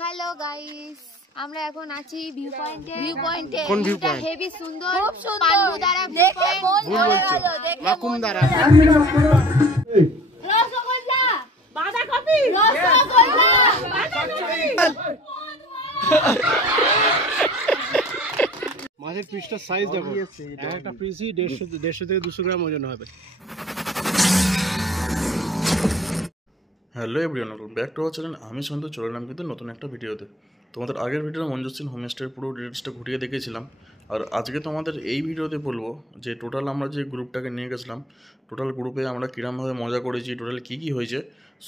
Hello guys, আমরা এখন আছি ভিউ পয়েন্টে। কোন ভিউ পয়েন্ট? হেভি সুন্দর, খুব সুন্দর। পান্ডুদারা ভিউ পয়েন্ট। ভুল বলছো, মাকুমদারা। রসগোল্লা, বাঁধাকপি, রসগোল্লা, বাঁধাকপি। মাছের পিসটার সাইজ দেখো, একটা পিসই 150 থেকে 200 গ্রাম ওজন হবে। Hello everyone, welcome back to our channel. আমি সন্তু চলে এলাম কিন্তু নতুন একটা ভিডিওতে। তোমাদের আগের ভিডিওতে মঞ্জুসিন হোমস্টের পুরো ডিটেলসটা ঘুরিয়ে দেখিয়েছিলাম, আর আজকে তোমাদের এই ভিডিওতে বলবো যে টোটাল আমরা যে গ্রুপটাকে নিয়ে গেছিলাম, টোটাল গ্রুপে আমরা কীরকমভাবে মজা করেছি, টোটাল কী কী হয়েছে,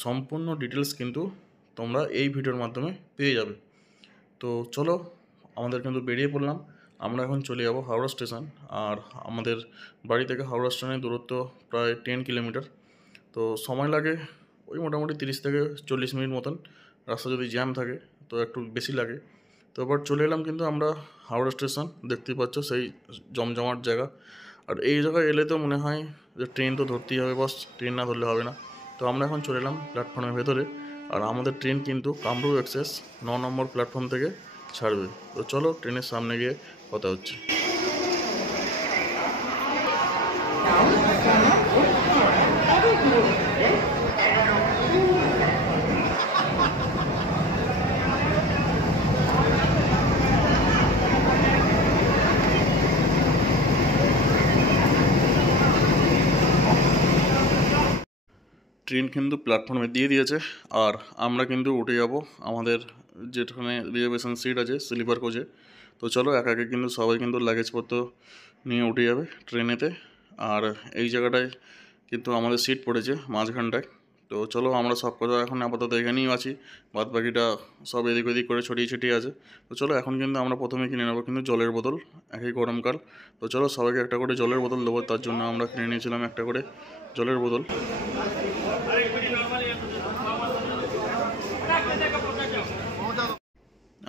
সম্পূর্ণ ডিটেলস কিন্তু তোমরা এই ভিডিওর মাধ্যমে পেয়ে যাবে। তো চলো, আমাদের কিন্তু বেরিয়ে পড়লাম। আমরা এখন চলে যাবো হাওড়া স্টেশন, আর আমাদের বাড়ি থেকে হাওড়া স্টেশনের দূরত্ব প্রায় 10 কিলোমিটার। তো সময় লাগে ওই মোটামুটি 30 থেকে 40 মিনিট মতন। রাস্তা যদি জ্যাম থাকে তো একটু বেশি লাগে। তো এবার চলে এলাম কিন্তু আমরা হাওড়া স্টেশন, দেখতেই পাচ্ছ সেই জমজমাট জায়গা। আর এই জায়গায় এলে তো মনে হয় যে ট্রেন তো ধরতেই হবে, বাস ট্রেন না ধরলে হবে না। তো আমরা এখন চলে এলাম প্ল্যাটফর্মের ভেতরে, আর আমাদের ট্রেন কিন্তু কামরূপ এক্সপ্রেস 9 নম্বর প্ল্যাটফর্ম থেকে ছাড়বে। তো চলো ট্রেনের সামনে গিয়ে কথা হচ্ছে। ট্রেন কিন্তু প্ল্যাটফর্মে দিয়ে দিয়েছে, আর আমরা কিন্তু উঠে যাব আমাদের যেখানে রিজার্ভেশন সিট আছে স্লিপার কোচে। তো চলো একে একে কিন্তু সবাই কিন্তু লাগেজপত্র নিয়ে উঠে যাবে ট্রেনেতে। আর এই জায়গাটায় কিন্তু আমাদের সিট পড়েছে মাঝখানটায়। তো চলো, আমরা সব কথা এখন আপাতত এখানেই আছি, বাদ বাকিটা সব এদিক ওদিক করে ছড়িয়ে ছিটিয়ে আছে। তো চলো এখন কিন্তু আমরা প্রথমে কিনে নেবো কিন্তু জলের বোতল, একই গরমকাল। তো চলো সবাইকে একটা করে জলের বোতল দেবো, তার জন্য আমরা কিনে নিয়েছিলাম একটা করে জলের বোতল।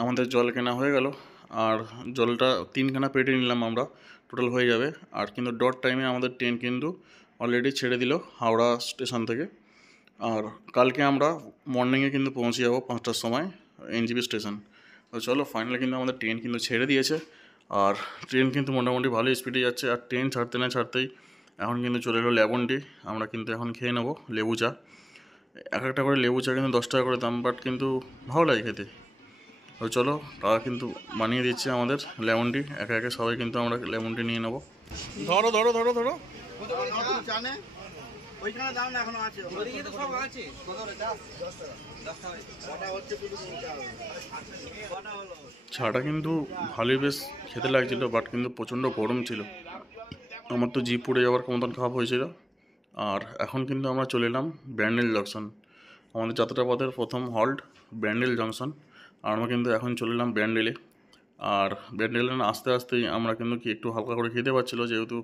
আমাদের জল কেনা হয়ে গেল, আর জলটা 3খানা পেটে নিলাম আমরা, টোটাল হয়ে যাবে। আর কিন্তু ডট টাইমে আমাদের ট্রেন কিন্তু অলরেডি ছেড়ে দিল হাওড়া স্টেশন থেকে। আর কালকে আমরা মর্নিংয়ে কিন্তু পৌঁছে যাবো 5টার সময় এনজেপি স্টেশন। তো চলো ফাইনালি কিন্তু আমাদের ট্রেন কিন্তু ছেড়ে দিয়েছে, আর ট্রেন কিন্তু মোটামুটি ভালোই স্পিডে যাচ্ছে। আর ট্রেন ছাড়তে না ছাড়তেই এখন কিন্তু চলে এলো লেমন টি। আমরা কিন্তু এখন খেয়ে নেবো লেবু চা। এক একটা করে লেবু চা কিন্তু 10 টাকা করে দাম, বাট কিন্তু ভালো লাগে খেতে। তো চলো, তারা কিন্তু বানিয়ে দিচ্ছে আমাদের লেমন টি। একে একে সবাই কিন্তু আমরা লেমন টি নিয়ে নেবো। ধরো ধরো ধরো ধরো, চাটা কিন্তু ভালোই বেশ খেতে লাগছিল, বাট কিন্তু প্রচণ্ড গরম ছিল, আমার তো জিভ পুড়ে যাওয়ার মতন খারাপ হয়েছিল। আর এখন কিন্তু আমরা চলে এলাম ব্যান্ডেল জংশন, আমাদের যাত্রাপথের প্রথম হল্ট ব্যান্ডেল জংশন। আর আমরা কিন্তু এখন চলে এলাম ব্যান্ডেলে। আর ব্যান্ডেলে আস্তে আস্তেই আমরা কিন্তু একটু হালকা করে খেতে পারছিলো, যেহেতু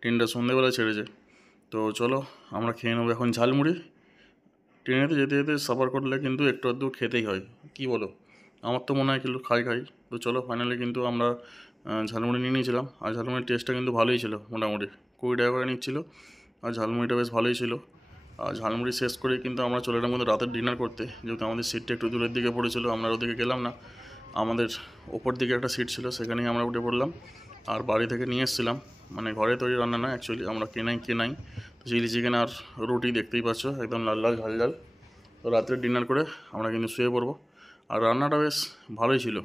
ট্রেনটা সন্ধ্যেবেলা ছেড়েছে। তো চলো আমরা খেয়ে নেবো এখন ঝালমুড়ি। ট্রেনেতে যেতে যেতে সাফার করলে কিন্তু একটু আধটু খেতেই হয়, কি বলো? আমার তো মনে হয় কিন্তু খাই। তো চলো ফাইনালি কিন্তু আমরা ঝালমুড়ি নিয়ে নিয়েছিলাম, আর ঝালমুড়ির টেস্টটা কিন্তু ভালোই ছিল, মোটামুটি 20 টাকা করে নিচ্ছিল, আর ঝালমুড়িটা বেশ ভালোই ছিল। আর ঝালমুড়ি শেষ করে কিন্তু আমরা চলে এলাম কিন্তু রাতের ডিনার করতে, যেহেতু আমাদের সিটটা একটু দূরের দিকে পড়েছিল, আমরা ওদিকে গেলাম না। আমাদের ওপর দিকে একটা সিট ছিল, সেখানেই আমরা উঠে পড়লাম। আর বাড়ি থেকে নিয়ে এসেছিলাম, মানে ঘরে তৈরি রান্না না, অ্যাকচুয়ালি আমরা কেনাই। তো চিলি চিকেন আর রুটি দেখতেই পাচ্ছ, একদম লাল লাল ঝাল ঝাল। তো রাত্রে ডিনার করে আমরা কিন্তু শুয়ে পড়বো। আর রান্নাটা বেশ ভালোই ছিল,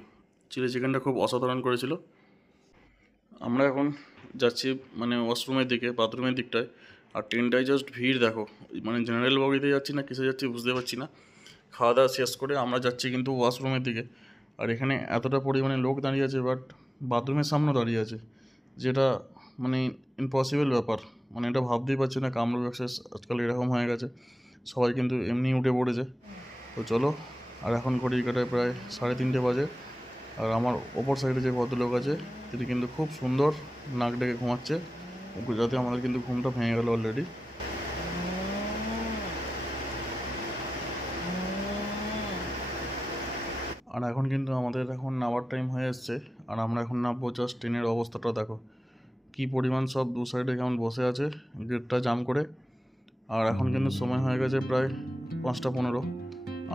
চিলি চিকেনটা খুব অসাধারণ করেছিল। আমরা এখন যাচ্ছি মানে ওয়াশরুমের দিকে, বাথরুমের দিকটায়। আর ট্রেনটায় জাস্ট ভিড় দেখো, মানে জেনারেল বগিতে যাচ্ছি না কিসে যাচ্ছি বুঝতে পারছি না। খাওয়া দাওয়া শেষ করে আমরা যাচ্ছি কিন্তু ওয়াশরুমের দিকে। আর এখানে এতটা পরিমাণে লোক দাঁড়িয়ে আছে, বাট বাথরুমের সামনেও দাঁড়িয়ে আছে, যেটা মানে ইম্পসিবল ব্যাপার। মানে এটা ভাবতেই পারছি না কামরূপ এক্সপ্রেস আজকাল এরকম হয়ে গেছে, সবাই কিন্তু এমনি উঠে পড়েছে। তো চলো, আর এখন ঘড়ি কাটায় প্রায় 3:30 বাজে। আর আমার ওপর সাইডে যে ভদ্রলোক আছে তিনি কিন্তু খুব সুন্দর নাক ডেকে ঘুমাচ্ছে, যাতে আমাদের কিন্তু ঘুমটা ভেঙে গেল অলরেডি। আর এখন কিন্তু আমাদের এখন নামার টাইম হয়ে এসছে, আর আমরা এখন নামবো। জাস্ট ট্রেনের অবস্থাটা দেখো, কি পরিমাণ সব দু সাইডে কেমন বসে আছে গেটটা জাম করে। আর এখন কিন্তু সময় হয়ে গেছে প্রায় 5:15,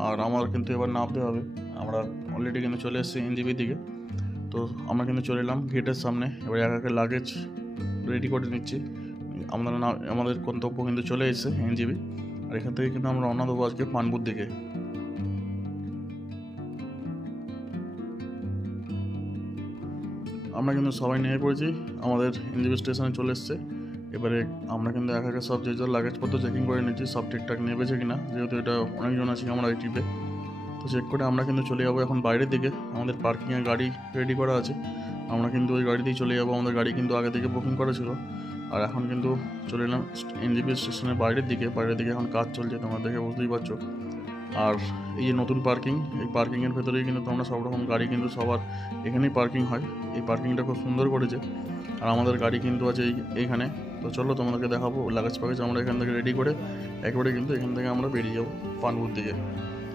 আর আমার কিন্তু এবার নামতে হবে। আমরা অলরেডি কিন্তু চলে এসেছি এনজিবি দিকে। তো আমরা কিন্তু চলে এলাম গেটের সামনে, এবার একা লাগেজ রেডি করে নিচ্ছি। আমাদের গন্তব্য কিন্তু চলে এসেছে এনজিবি, আর এখান থেকে কিন্তু আমরা রওনা দেবো আজকে পানপুর দিকে। আমরা কিন্তু সবাই নেমে পড়েছি, আমাদের এনজিবি স্টেশনে চলে এসছে। এবারে আমরা কিন্তু একা সব যে যার লাগেজপত্র চেকিং করে নিচ্ছি, সব ঠিকঠাক নেবেছে কিনা, যেহেতু এটা অনেকজন আছি আমরা এই ট্রিপে। তো চেক করে আমরা কিন্তু চলে যাবো এখন বাইরের দিকে। আমাদের পার্কিংয়ে গাড়ি রেডি করা আছে, আমরা কিন্তু ওই গাড়িতেই চলে যাবো। আমাদের গাড়ি কিন্তু আগে থেকে বুকিং করা ছিল। আর এখন কিন্তু চলে এলাম এনজিবি স্টেশনের বাইরের দিকে এখন কাজ চলছে, তোমরা দেখে বুঝতেই পারছো। আর এই যে নতুন পার্কিং, এই পার্কিংয়ের ভেতরেই কিন্তু তোমরা সব রকম গাড়ি কিন্তু সবার এখানেই পার্কিং হয়। এই পার্কিংটা খুব সুন্দর করেছে, আর আমাদের গাড়ি কিন্তু আছে এইখানে। তো চলো তোমাদেরকে দেখাবো লাগেজ প্যাকেজ আমরা এখান থেকে রেডি করে একবারে কিন্তু এখান থেকে আমরা বেরিয়ে যাবো পানপুর দিকে।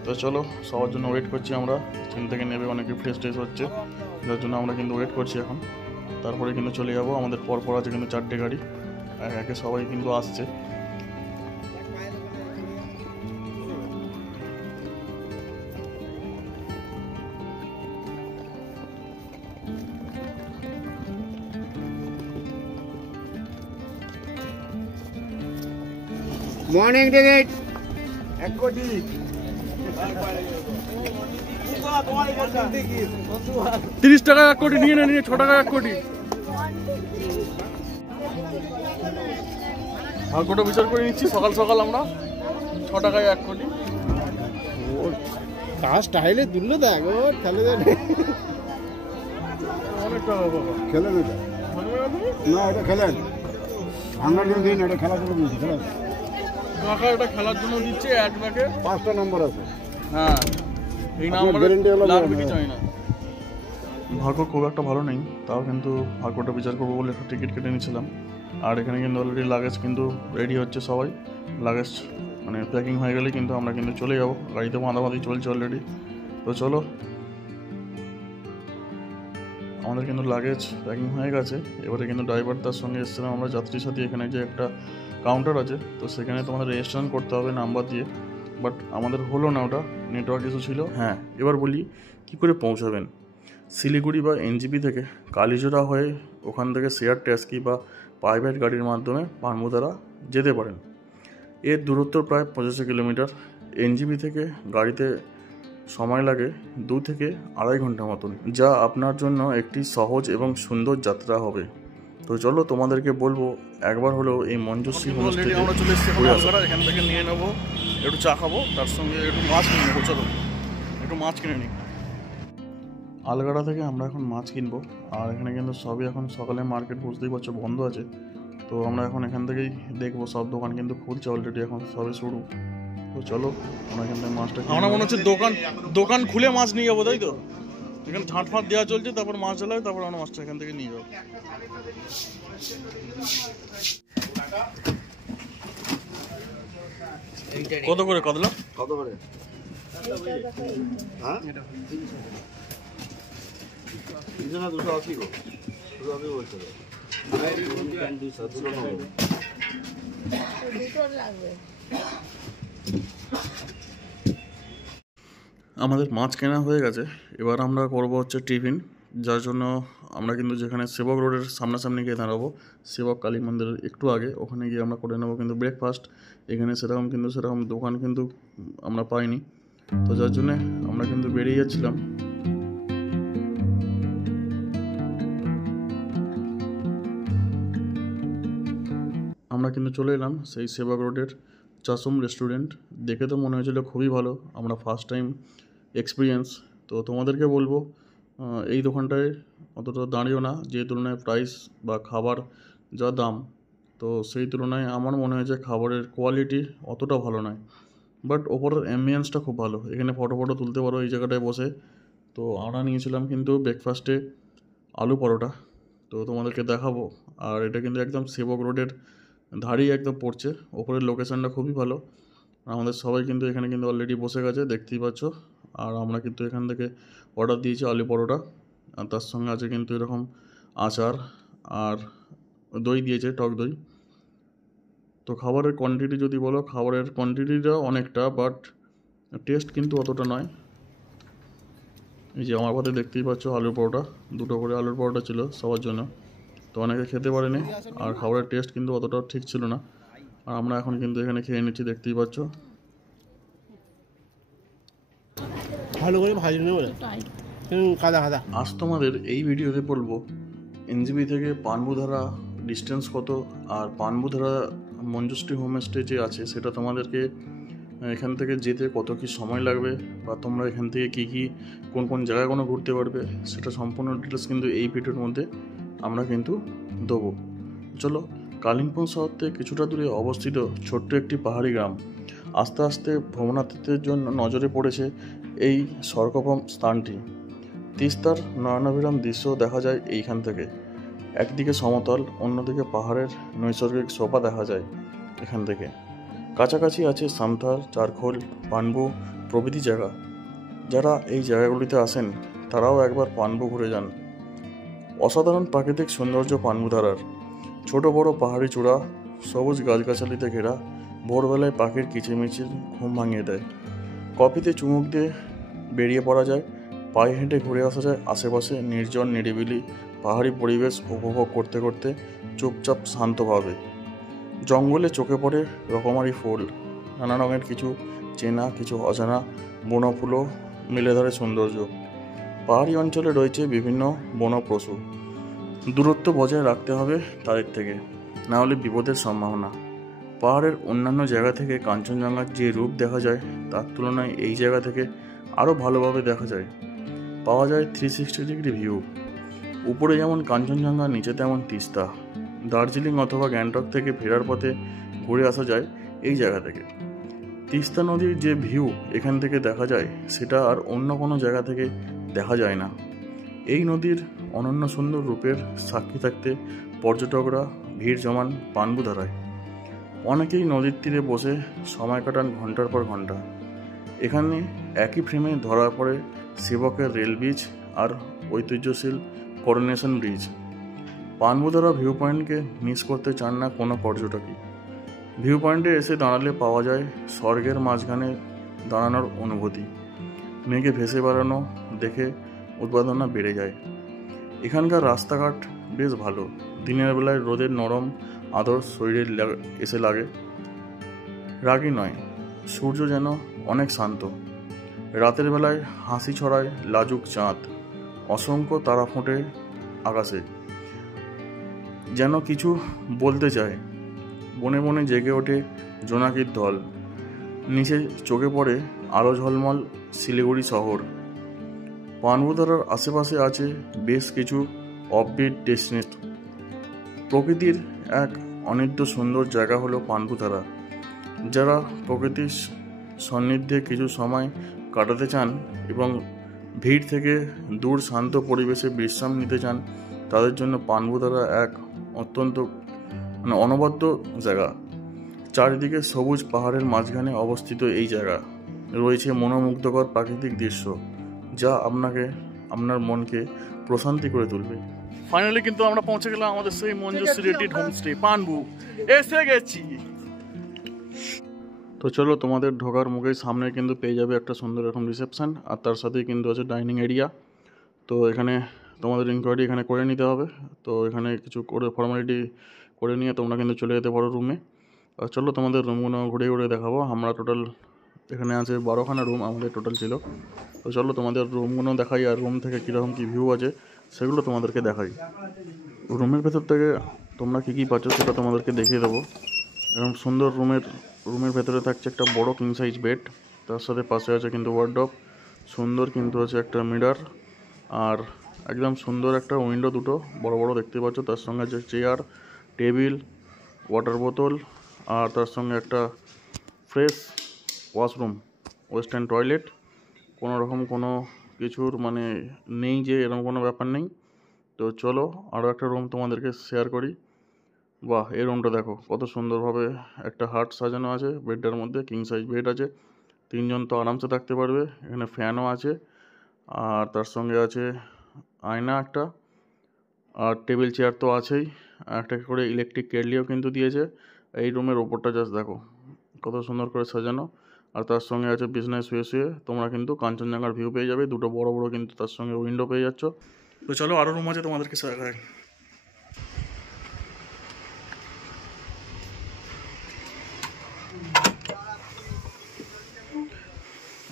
তো চলো, সবার জন্য ওয়েট করছি আমরা। ট্রেন থেকে নেবে, অনেকে ফ্রেশ ট্রেশ হচ্ছে, যার জন্য আমরা কিন্তু ওয়েট করছি এখন। তারপরে কিন্তু চলে যাবো, আমাদের পরপর আছে কিন্তু 4টে গাড়ি, একে সবাই কিন্তু আসছে। মর্নিং টিকিট 1 কোটি। 30 টাকা 1 কোটি নিয়ে 6 টাকা 1 কোটি। ভাগ্যটা বিচার করে নিচ্ছি, সকাল সকাল আমরা 6 টাকায় 1 কোটি। তার স্টাইলে দুললো দেখ, ও খেলে দেয় অনেক টাকা বাবা, খেলে দেয় না, এটা খেলেন ভাঙার জন্য দিন, এটা খেলার জন্য দিয়েছি। খেলেন কাকা এটা খেলার জন্য দিচ্ছে, 1 লাখে 5টা নম্বর আছে। হ্যাঁ, এই নাম্বারে লাগবে কি চাই না। ভাগ্য খুব একটা ভালো নেই, তাও কিন্তু ভাগ্যটা বিচার করবো বলে একটা টিকিট কেটে নিয়েছিলাম। আর এখানে কিন্তু অলরেডি লাগেজ কিন্তু রেডি হচ্ছে, সবাই লাগেজ মানে প্যাকিং হয়ে গেলে কিন্তু আমরা কিন্তু চলে যাবো। গাড়িতে বাঁধাবাঁধি চলছে অলরেডি। তো চলো, আমাদের কিন্তু লাগেজ প্যাকিং হয়ে গেছে। এবারে কিন্তু ড্রাইভার তার সঙ্গে এসেছিলাম আমরা যাত্রীর সাথে। এখানে যে একটা কাউন্টার আছে, তো সেখানে তোমাদের রেজিস্ট্রেশন করতে হবে নাম্বার দিয়ে, বাট আমাদের হলো না, ওটা নেটওয়ার্ক ইস্যু ছিল। হ্যাঁ, এবার বলি কি করে পৌঁছাবেন। শিলিগুড়ি বা এনজিপি থেকে কালীজোড়া হয়ে ওখান থেকে শেয়ার ট্যাক্সি বা প্রাইভেট গাড়ির মাধ্যমে পানমুদারা যেতে পারেন। এর দূরত্ব প্রায় 85 কিলোমিটার। এনজিপি থেকে গাড়িতে সময় লাগে 2 থেকে 2.5 ঘন্টা মতন, যা আপনার জন্য একটি সহজ এবং সুন্দর যাত্রা হবে। তো চলো, তোমাদেরকে বলবো একবার হলেও এই মঞ্জুশ্রী হোমস্টে আমরা চলে এসেছি। এখান থেকে নিয়ে নেবো, একটু চা খাবো, তার সঙ্গে একটু মাছ কিনে নেবো। চলো একটু মাছ কিনে নিই। আলগাড়া থেকে আমরা এখন মাছ কিনবো। আর এখানে কিন্তু সবই এখন সকালে মার্কেট বুঝতেই পারছো বন্ধ আছে। তো আমরা এখন এখান থেকেই দেখবো, সব দোকান কিন্তু খুলছে অলরেডি, এখন সবে শুরু। তো চলো আমরা এখান থেকে মাছটা, আমরা মনে হচ্ছে দোকান খুলে মাছ নিয়ে যাবো, তাই তো? এখানে ঝাঁট ফাঁট দেওয়া চলছে, তারপর মাছ জ্বালাবে, তারপর আমরা মাছটা এখান থেকে নিয়ে যাবো। কত করে কাতলা? কত করে? হ্যাঁ, 280 গো, 280 বলছে। আমাদের মাছ কেনা হয়ে গেছে, এবার আমরা করবো হচ্ছে টিফিন, যার জন্য আমরা কিন্তু যেখানে সেবক রোডের সামনাসামনি গিয়ে দাঁড়াবো, সেবক কালী মন্দিরের একটু আগে, ওখানে গিয়ে আমরা করে নেবো কিন্তু ব্রেকফাস্ট। এখানে সেরকম দোকান কিন্তু আমরা পাইনি, তো যার জন্যে আমরা কিন্তু বেরিয়ে যাচ্ছিলাম। আমরা কিন্তু চলে এলাম সেই সেবক রোডের চাসুম রেস্টুরেন্ট। দেখে তো মনে হয়েছিল খুবই ভালো, আমরা ফার্স্ট টাইম এক্সপিরিয়েন্স। তো তোমাদেরকে বলবো এই দোকানটায় অতটা দাঁড়িয়েও না, যে তুলনায় প্রাইস বা খাবার যা দাম, তো সেই তুলনায় আমার মনে হয় যে খাবারের কোয়ালিটি অতটা ভালো নয়, বাট ওপরের অ্যাম্বিয়েন্সটা খুব ভালো। এখানে ফটো তুলতে পারো এই জায়গাটায় বসে। তো আমরা নিয়েছিলাম কিন্তু ব্রেকফাস্টে আলু পরোটা, তো তোমাদেরকে দেখাবো। আর এটা কিন্তু একদম সেবক রোডের ধারেই একদম পড়ছে, ওপরের লোকেশানটা খুবই ভালো। আমাদের সবাই কিন্তু এখানে কিন্তু অলরেডি বসে গেছে, দেখতেই পাচ্ছ। আর আমরা কিন্তু এখান থেকে অর্ডার দিয়েছি আলু পরোটা, আর তার সঙ্গে আছে কিন্তু এরকম আচার আর দই দিয়েছে, টক দই। তো খাবারের কোয়ান্টিটি যদি বলো, খাবারের কোয়ান্টিটিটা অনেকটা, বাট টেস্ট কিন্তু অতটা নয়। এই যে আমার পাতে দেখতেই পাচ্ছ আলুর পরোটা, 2টো করে আলুর পরোটা ছিল সবার জন্য। তো অনেকে খেতে পারেনি, আর খাবারের টেস্ট কিন্তু অতটাও ঠিক ছিল না। আর আমরা এখন কিন্তু এখানে খেয়ে নিচ্ছি, দেখতেই পাচ্ছ। ভালো করে ভাজি নেবো কাদা কাদা। আজ তোমাদের এই ভিডিওতে বলবো এনজিবি থেকে পানবুধারা ডিস্টেন্স কত, আর পানবুধারা মঞ্জুশ্রী হোমস্টে যে আছে সেটা তোমাদেরকে এখান থেকে যেতে কত কি সময় লাগবে, বা তোমরা এখান থেকে কি কি কোন কোন জায়গাগুলো ঘুরতে পারবে, সেটা সম্পূর্ণ ডিটেলস কিন্তু এই ভিডিওর মধ্যে আমরা কিন্তু দেবো। চলো, কালিম্পং শহর থেকে কিছুটা দূরে অবস্থিত ছোট্ট একটি পাহাড়ি গ্রাম। আস্তে আস্তে ভ্রমণার্থীদের জন্য নজরে পড়েছে এই স্বর্গভম স্থানটি। তিস্তার নয়নাভিরাম দৃশ্য দেখা যায় এইখান থেকে। একদিকে সমতল, অন্যদিকে পাহাড়ের নৈসর্গিক শোভা দেখা যায় এখান থেকে। কাছাকাছি আছে সামথার, চারখোল, পানবু প্রভৃতি জায়গা। যারা এই জায়গাগুলিতে আসেন তারাও একবার পানবু ঘুরে যান। অসাধারণ প্রাকৃতিক সৌন্দর্য পানবুধারার। ছোট বড় পাহাড়ি চূড়া, সবুজ গাছগাছালিতে ঘেরা, ভোরবেলায় পাখির কিচিরমিচির ঘুম ভাঙিয়ে দেয়। কফিতে চুমুক দিয়ে বেরিয়ে পড়া যায়, পায়ে হেঁটে ঘুরে আসা যায় আশেপাশে নির্জন নিরিবিলি পাহাড়ি পরিবেশ উপভোগ করতে করতে চুপচাপ শান্তভাবে। জঙ্গলে চোখে পড়ে রকমারি ফুল, নানা রঙের কিছু চেনা কিছু অজানা বনফুলও মিলে ধরে সৌন্দর্য। পাহাড়ি অঞ্চলে রয়েছে বিভিন্ন বন পশু। দূরত্ব বজায় রাখতে হবে তাদের থেকে, না হলে বিপদের সম্ভাবনা। পাহাড়ের অন্যান্য জায়গা থেকে কাঞ্চনজঙ্ঘার যে রূপ দেখা যায় তার তুলনায় এই জায়গা থেকে আরও ভালোভাবে দেখা যায়। পাওয়া যায় 360 ডিগ্রি ভিউ। উপরে যেমন কাঞ্চনজঙ্ঘা, নিচে তেমন তিস্তা। দার্জিলিং অথবা গ্যাংটক থেকে ফেরার পথে ঘুরে আসা যায় এই জায়গা থেকে। তিস্তা নদীর যে ভিউ এখান থেকে দেখা যায় সেটা আর অন্য কোনো জায়গা থেকে দেখা যায় না। এই নদীর অনন্য সুন্দর রূপের সাক্ষী থাকতে পর্যটকরা ভিড় জমান পানবুধারায়। অনেকেই নদীর তীরে বসে সময় কাটান ঘন্টার পর ঘন্টা। এখানে একই ফ্রেমে ধরা পড়ে সেবকের রেল ব্রিজ আর ঐতিহ্যশীল করোনেশন ব্রিজ। পানবুধারা ভিউ পয়েন্টকে মিস করতে চান না কোনো পর্যটকই। ভিউ পয়েন্টে এসে দাঁড়ালে পাওয়া যায় স্বর্গের মাঝখানে দাঁড়ানোর অনুভূতি। মেঘে ভেসে বেড়ানো দেখে উদ্ভাবনা বেড়ে যায়। এখানকার রাস্তাঘাট বেশ ভালো। দিনের বেলায় রোদের নরম আদর শরীরে এসে লাগে। রাগী নয়, সূর্য যেন অনেক শান্ত। রাতের বেলায় হাসি ছড়ায় লাজুক চাঁদ, অসংখ্য তারা ফোটে আকাশে, যেন কিছু বলতে চায়। বনে বনে জেগে ওঠে জোনাকির দল। নিচে চোখে পড়ে আলো ঝলমল শিলিগুড়ি শহর। পানবুধারার আশেপাশে আছে বেশ কিছু অফবিট ডেস্টিনেশন। প্রকৃতির এক অনিদ্য সুন্দর জায়গা হলো পানবুধারা। যারা প্রকৃতির সান্নিধ্যে কিছু সময় কাটাতে চান এবং ভিড় থেকে দূর শান্ত পরিবেশে বিশ্রাম নিতে চান, তাদের জন্য পানবুধারা এক অত্যন্ত অনবদ্য জায়গা। চারিদিকে সবুজ পাহাড়ের মাঝখানে অবস্থিত এই জায়গা রয়েছে মনোমুগ্ধকর প্রাকৃতিক দৃশ্য, যা আপনার মনকে প্রশান্তি করে তুলবে। ফাইনালি কিন্তু আমরা পৌঁছে গেলাম আমাদের সেই মঞ্জুশ্রী রেড্ডি হোমস্টে পানবু। এসে গেছি। তো চলো, তোমাদের ঢোকার মুখেই সামনে কিন্তু পেয়ে যাবে একটা সুন্দর এরকম রিসেপশন, আর তার সাথেই কিন্তু আছে ডাইনিং এরিয়া। তো এখানে তোমাদের ইনকোয়ারি এখানে করে নিতে হবে। তো এখানে কিছু করে ফর্মালিটি করে নিয়ে তোমরা কিন্তু চলে যেতে পারো রুমে। আর চলো, তোমাদের রুমগুলো ঘুরে ঘুরে দেখাবো। আমরা টোটাল এখানে আছে 12খানা রুম আমাদের টোটাল ছিল। তো চলো তোমাদের রুমগুলো দেখাই, আর রুম থেকে কীরকম কী ভিউ আছে সেগুলো তোমাদেরকে দেখাই। রুমের ভেতর থেকে তোমরা কী কী পাচ্ছ সেটা তোমাদেরকে দেখিয়ে দেবো। এরকম সুন্দর রুমের ভেতরে থাকছে একটা বড় কিং সাইজ বেড, তার সাথে পাশে আছে কিন্তু ওয়ার্ডরোব, সুন্দর কিন্তু আছে একটা মিরর, আর একদম সুন্দর একটা উইন্ডো দুটো বড় বড় দেখতে পাচ্ছ। তার সঙ্গে আছে চেয়ার, টেবিল, ওয়াটার বোতল, আর তার সঙ্গে একটা ফ্রেশ ওয়াশরুম, ওয়েস্টার্ন টয়লেট। কোনো রকম কোনো কিছুর মানে নেই যে এরকম কোনো ব্যাপার নেই। তো চলো আরও একটা রুম তোমাদেরকে শেয়ার করি। বাহ, এই রুমটা দেখো কত সুন্দরভাবে একটা হার্ট সাজানো আছে। বেডটার মধ্যে কিং সাইজ বেড আছে, 3 জন তো আরামসে থাকতে পারবে। এখানে ফ্যানও আছে, আর তার সঙ্গে আছে আয়না একটা, আর টেবিল চেয়ার তো আছেই। একটা করে ইলেকট্রিক কেটলিও কিন্তু দিয়েছে। এই রুমের ওপরটা জাস্ট দেখো কত সুন্দর করে সাজানো, আর তার সঙ্গে আছে বিছনায় শুয়ে শুয়ে তোমরা কিন্তু কাঞ্চনজঙ্ঘার ভিউ পেয়ে যাবে, দুটো বড় বড় কিন্তু তার সঙ্গে উইন্ডো পেয়ে যাচ্ছ। তো চলো আরও রুম আছে তোমাদেরকে দেখাই।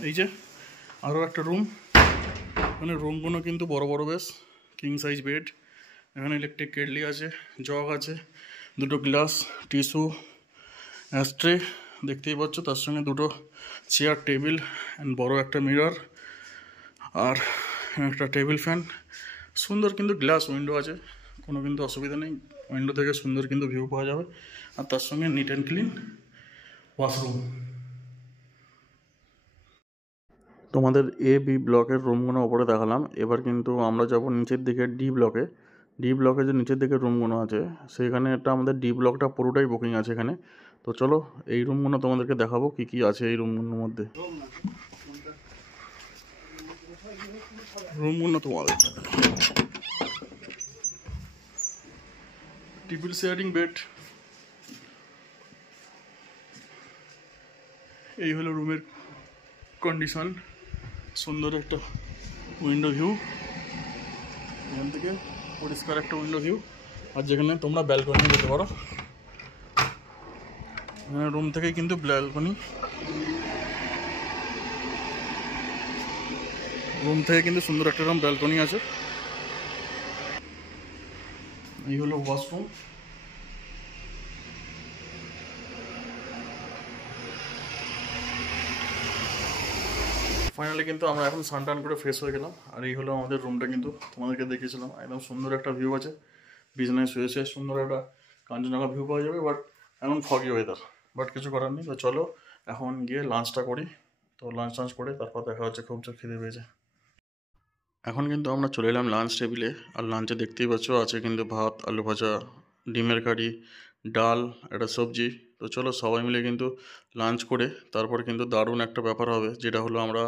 এই যে আরও একটা রুম, এখানে রুমগুলো কিন্তু বড় বড় বেশ, কিং সাইজ বেড, এখানে ইলেকট্রিক কেটলি আছে, জগ আছে, দুটো গ্লাস, টিস্যু, অ্যাস্ট্রে দেখতেই পাচ্ছ, তার সঙ্গে দুটো চেয়ার, টেবিল অ্যান্ড বড় একটা মিরর, আর একটা টেবিল ফ্যান। সুন্দর কিন্তু গ্লাস উইন্ডো আছে, কোনো কিন্তু অসুবিধা নেই, উইন্ডো থেকে সুন্দর কিন্তু ভিউ পাওয়া যাবে, আর তার সঙ্গে নিট অ্যান্ড ক্লিন ওয়াশরুম। তোমাদের বি ব্লকের রুমগুলো ওপরে দেখালাম, এবার কিন্তু আমরা যাব নিচের দিকে ডি ব্লকে। ডি ব্লকে যে নিচের দিকে রুমগুলো আছে সেখানে একটা আমাদের ডি ব্লকটা পুরোটাই বুকিং আছে এখানে। তো চলো এই রুমগুলো তোমাদেরকে দেখাবো কি কি আছে এই রুমগুলোর মধ্যে। রুমগুলো তোমাদের ট্রিপল শেয়ারিং বেড, এই হলো রুমের কন্ডিশন, সুন্দর একটা উইন্ডো ভিউ, এখান থেকে পরিষ্কার একটা উইন্ডো ভিউ, আর যেখানে তোমরা ব্যালকনি যেতে পারো, রুম থেকে কিন্তু ব্যালকনি, রুম থেকে কিন্তু সুন্দর একটা রুম ব্যালকনি আছে। এই হলো ওয়াশরুম, ফাইনালি কিন্তু আমরা এখন স্নান করে ফ্রেশ হয়ে গেলাম, আর এই হলো আমাদের রুমটা, কিন্তু তোমাদেরকে দেখিয়েছিলাম একদম সুন্দর একটা ভিউ আছে, বিছানায় শুয়ে শুয়ে সুন্দর একটা কাঞ্চনজঙ্ঘা ভিউ পাওয়া যাবে, বাট এখন ফগি ওয়েদার, বাট কিছু করার নেই। তো চলো এখন গিয়ে লাঞ্চটা করি। তো লাঞ্চ করে তারপর দেখা হচ্ছে, খুব জোর খিদে পেয়েছে। এখন কিন্তু আমরা চলে এলাম লাঞ্চ টেবিলে, আর লাঞ্চে দেখতেই পাচ্ছ আছে কিন্তু ভাত, আলু ভাজা, ডিমের কারি, ডাল, একটা সবজি। তো চলো সবাই মিলে কিন্তু লাঞ্চ করে তারপর কিন্তু দারুণ একটা ব্যাপার হবে, যেটা হলো আমরা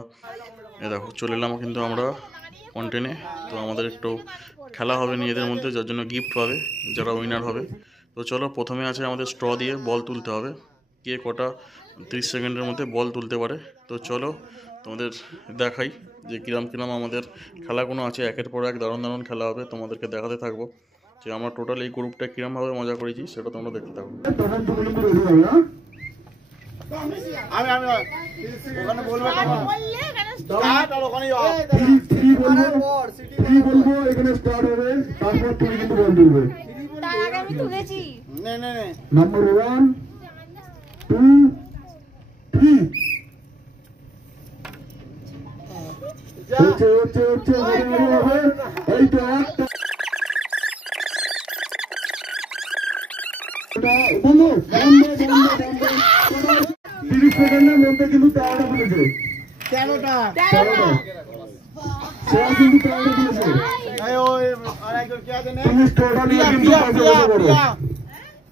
দেখো চলে এলাম কিন্তু আমরা কন্টেনে। তো আমাদের একটু খেলা হবে নিজেদের মধ্যে, যার জন্য গিফট পাবে যারা উইনার হবে। তো চলো প্রথমে আছে আমাদের স্ট্র দিয়ে বল তুলতে হবে, কে কটা 30 সেকেন্ডের মধ্যে বল তুলতে পারে। তো চলো তোমাদের দেখাই যে কিরম আমাদের খেলাগুলো আছে, একের পর এক দারুণ দারুণ খেলা হবে, তোমাদেরকে দেখাতে থাকবো যে আমরা টোটাল এই গ্রুপটা কিরমভাবে মজা করেছি সেটা তোমরা দেখতে থাকো। নাম্বার 1 2 3 30 সেকেন্ডের মধ্যে কিন্তু 13টা বলেছে, 13টা কিন্তু 13টা দিয়েছে।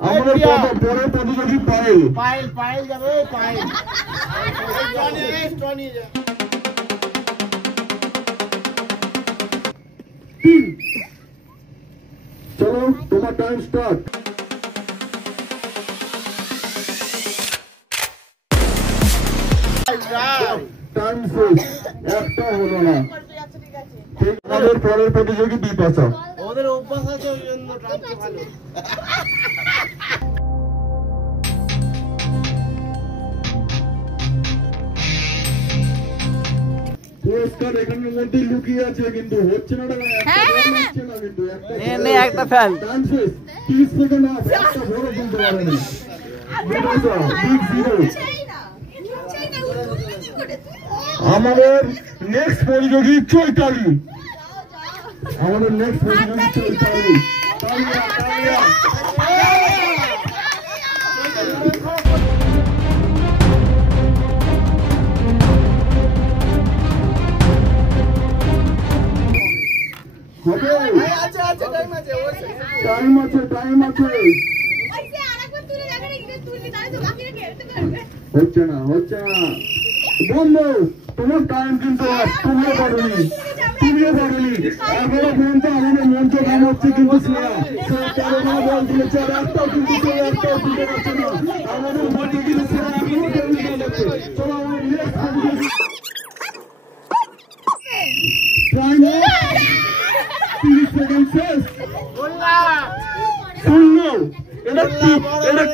আমাদের পরের প্রতিযোগী পায়েল যাবে, চলো তোমার টাইম স্টার্ট। টাইম শেষ, একটা হলো না। আমাদের পরের প্রতিযোগী বিপাশা, ওদের অভ্যাস আছে ওই জন্য টানতে ভালো। পুরস্কার এখানের মধ্যে লুকিয়ে আছে, কিন্তু হচ্ছে না, কিন্তু একটা ফ্যান 30 সেকেন্ড আছে, একটা বড় কিনতে পারেনি। আমাদের নেক্সট প্রতিযোগী চৈতালি, আমাদের নেক্সট প্রতিযোগী চৈতালি। হচ্ছে না বন্ধু তোমার টাইম কিন্তু তুমিও পারোনি এখনো পর্যন্ত আমাদের মঞ্চ কাম হচ্ছে কিন্তু শ্রেয়া 13 বল তুলেছে আর একটাও কিন্তু একটাও দিতে পারছে না আমাদের মঞ্চে কিন্তু শ্রেয়া এখনো পর্যন্ত যাচ্ছে চলো আমাদের নেক্সট টাইম 30 সেকেন্ড শেষ শূন্য এটা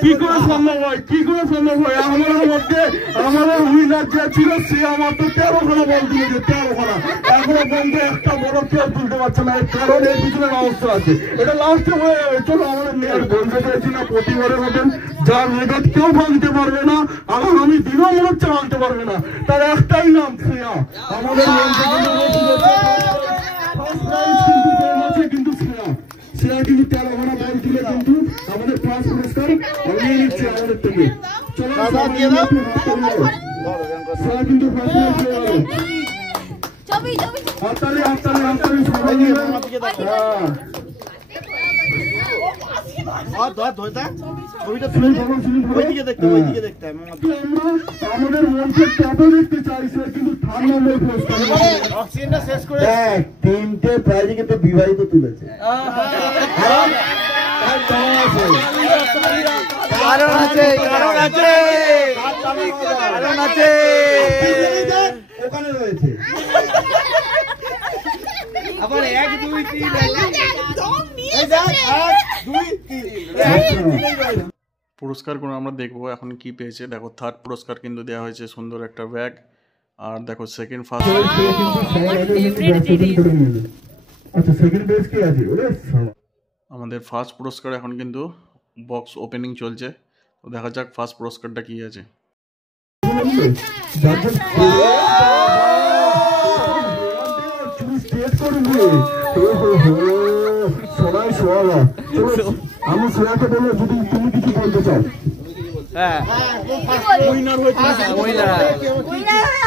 কি করে সম্ভব হয় আমাদের মধ্যে আমাদের উইনার যে ছিল সে আমার তো 13 খানা বল দিয়েছে 13 খানা এখনো পর্যন্ত একটা বড় কেউ তুলতে পারছে না কারণ এর পিছনে অবস্থা আছে এটা লাস্টে হয়ে যাবে চলো আমাদের মেয়ের বলতে চাইছি না প্রতিবারের মতন যার রেকর্ড কেউ ভাঙতে পারবে না আমি দিনও মনে হচ্ছে ভাঙতে পারবে না তার একটাই নাম শ্রেয়া আমাদের কিন্তু শ্রেয়া কিন্তু 13 খানা বল তুলে কিন্তু আমাদের ফার্স্ট পুরস্কার নিয়ে নিচ্ছে আমাদের থেকে চলো শ্রেয়া কিন্তু হাততালি সবাই মিলে আমাদের মঞ্চের টপে দেখতে চাইছে কিন্তু 3 নম্বর পুরস্কার 3টে প্রাইজ কিন্তু বিবাহিত তুলেছে কারণ আছে ওখানে রয়েছে আবার 1 2 3 পুরস্কারগুলো আমরা দেখবো এখন কি পেয়েছে দেখো থার্ড পুরস্কার কিন্তু দেওয়া হয়েছে সুন্দর একটা ব্যাগ আর দেখো সেকেন্ড ফার্স্ট আচ্ছা সেকেন্ড প্রাইজ কি আছে আমাদের ফার্স্ট পুরস্কার এখন কিন্তু বক্স ওপেনিং চলছে তো দেখা যাক ফার্স্ট পুরস্কারটা কি আছে আমি শ্রেয়াকে বলবো যদি তুমি কিছু বলতে চাও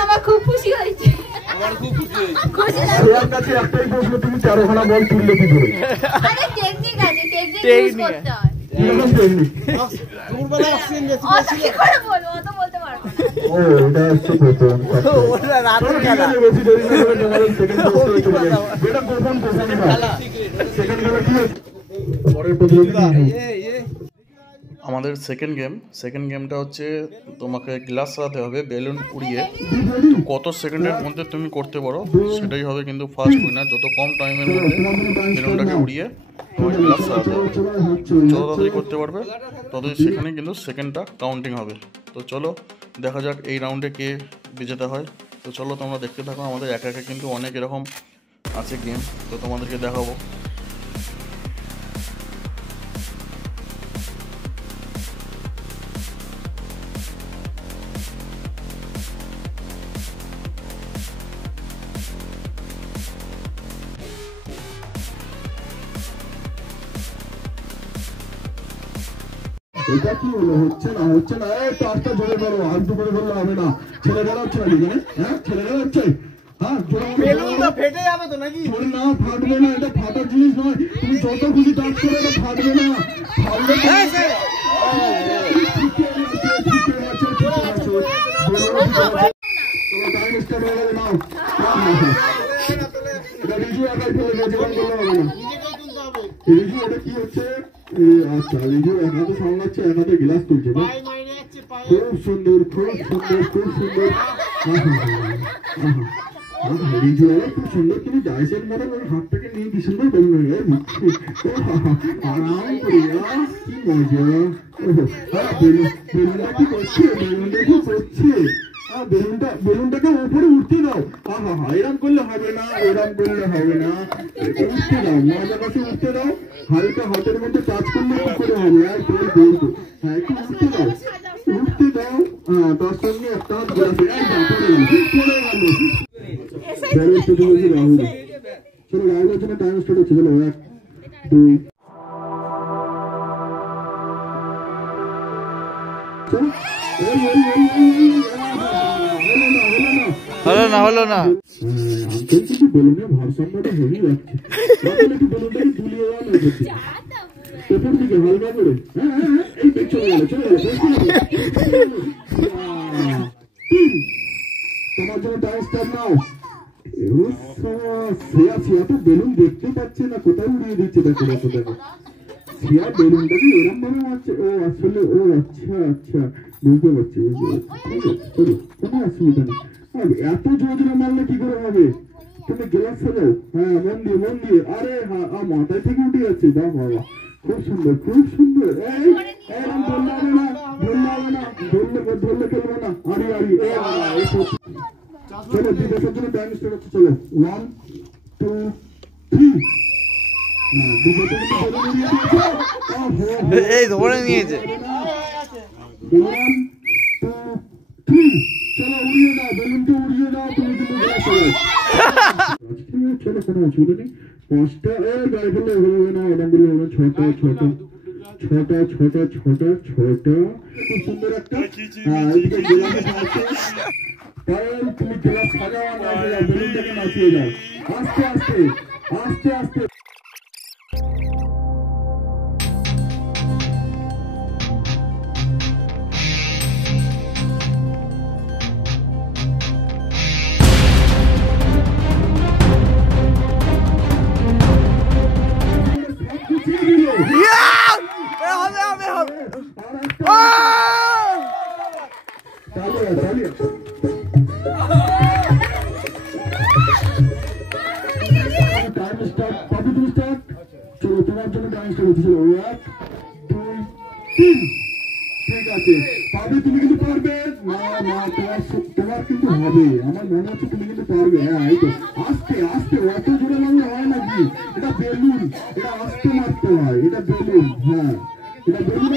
আমার খুব খুশি হয়েছে শ্রেয়ার কাছে একটাই প্রশ্ন তুমি 13 খানা বল তুললে কি করে আরে টেকনিক আছে টেকনিক ইউজ করতে হয় কিরকম টেকনিক কি করে বলবো অত বলতে পারবো না ও এটা হচ্ছে প্রথম ওটা রাতের খেলা বেশি দেরি না করে তোমাদের সেকেন্ড পুরস্কার চলে যাবে এটা গোপন খেলা সেকেন্ড খেলা কি পরের প্রতিযোগিতা আমাদের সেকেন্ড গেমটা হচ্ছে তোমাকে গ্লাস সাজাতে হবে বেলুন উড়িয়ে কত সেকেন্ডের মধ্যে তুমি করতে পারো সেটাই হবে কিন্তু ফার্স্ট উইনার যত কম টাইমের মধ্যে বেলুনটাকে উড়িয়ে তোমাকে গ্লাস সাজাতে হবে যত তাড়াতাড়ি করতে পারবে ততই সেখানে কিন্তু সেকেন্ডটা কাউন্টিং হবে তো চলো দেখা যাক এই রাউন্ডে কে বিজেতা হয় তো চলো তোমরা দেখতে থাকো আমাদের একা একা কিন্তু অনেক এরকম আছে গেম তো তোমাদেরকে দেখাবো এটা কি হলো হচ্ছে না এই কাজটা জোরে করো আলতু করে বললে হবে না ছেলেরা হচ্ছে না এখানে হ্যাঁ ছেলেরা হচ্ছে হ্যাঁ বেলুনটা ফেটে যাবে তো নাকি জোরে না ফাটবে না এটা ফাটার জিনিস নয় তুমি যত খুশি টাচ করে এটা ফাটবে না ফাটলে এটা কি হচ্ছে আচ্ছা রিজু এক হাতে সামলাচ্ছে এক হাতে গ্লাস তুলছে খুব সুন্দর রিজু খুব সুন্দর তুমি ডাইসের মতো হাতটাকে নিয়ে কি সুন্দর করলো আরাম করে কি মজা বেলুনটা কি করছে বেলুনটাকে উপরে উঠতে দাও এরম করলে হবে না উঠতে দাও মজা কাছে উঠতে দাও হালকা হাতের মধ্যে টাচ করলে কি করে হবে আর তুমি বলবো হ্যাঁ একটু উঠতে দাও তার সঙ্গে একটা হাত গ্লাসে পড়ে গেল রাহুল চলো রাহুলের জন্য টাইম স্টার্ট হচ্ছে চলো 1 2 চলো হলো না কিছু বেলুনের ভারসাম্যটা হেভি লাগছে একটু বেলুনটাকে তুলিয়ে দেওয়া না করছি পেছন দিকে হালকা করে এই চলে গেল তোমার জন্য টাইম স্টার্ট নাও। শ্রেয়া তো বেলুন দেখতে পাচ্ছে না, কোথায় উড়িয়ে দিচ্ছে। দেখো দেখো দেখো শ্রেয়া বেলুনটাকে এরম ভাবে মারছে। ও আসলে ও আচ্ছা আচ্ছা বুঝতে পারছি কোনো অসুবিধা নেই। আর এত জোরে জোরে মারলে কি করে হবে? তুমি গ্লাস সাজাও। হ্যাঁ মন দিয়ে। আরে হ্যাঁ মাথায় থেকে উঠে যাচ্ছে। বাহ বাবা খুব সুন্দর খুব সুন্দর। ধরলে খেলবো না। আরি চলো বিদেশের জন্য টাইম স্টার্ট হচ্ছে। চলো 1 2 3। এই ধরে নিয়েছে। 1 2 3 চলো উড়িয়ে দাও বেলুনটা উড়িয়ে দাও। তুমি কিন্তু চলো কোনো অসুবিধা নেই। 5টা গাড়ি ফেললে হবে না। এটা বললে হবে 6টা খুব সুন্দর একটা। তুমি গ্লাস সাজাও না বেলুনটাকে নাচিয়ে যাও আস্তে আস্তে আস্তে আস্তে। চলো তোমার জন্য টাইম স্টার্ট হচ্ছে। 1 2 3 ঠিক আছে পাবে। তুমি কিন্তু পারবে না তোমার কিন্তু হবে। আমার মনে হচ্ছে তুমি কিন্তু পারবে। হ্যাঁ এই তো আস্তে আস্তে অত জোরে মারলে হয় নাকি? এটা বেলুন, এটা আস্তে মারতে হয়। এটা বেলুন। হ্যাঁ এটা বেলুন।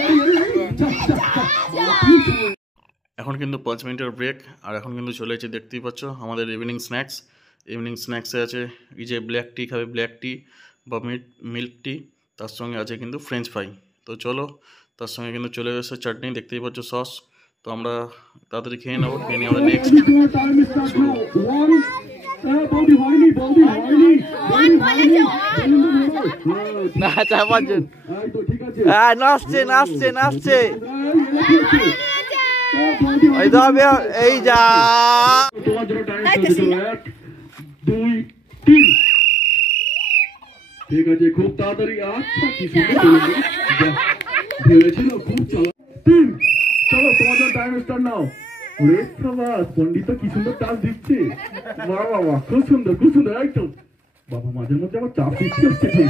এখন কিন্তু 5 মিনিটের ব্রেক। আর এখন কিন্তু চলে এসেছি, দেখতেই পাচ্ছ আমাদের ইভিনিং স্ন্যাক্সে আছে এই যে ব্ল্যাক টি খাবে, ব্ল্যাক টি বা মিল্ক টি, তার সঙ্গে আছে কিন্তু ফ্রেঞ্চ ফ্রাই। তো চলো তার সঙ্গে কিন্তু চলে এসেছে চাটনি, দেখতেই পাচ্ছ সস। তো আমরা তাড়াতাড়ি খেয়ে নেবো, খেয়ে নিয়ে আমরা নেক্সট নাচছে এই যা। তোমার জন্য টাইম 1 2 3 ঠিক আছে খুব তাড়াতাড়ি। আচ্ছা কি সুন্দর ভেবেছিল খুব চলো 3 চলো তোমার জন্য টাইম স্টার্ট নাও। পন্ডিত কি সুন্দর টাচ দিচ্ছে। বাবা খুব সুন্দর একদম। বাবা মাঝে মধ্যে আমার চাপ দিচ্ছে হচ্ছে ঠিক।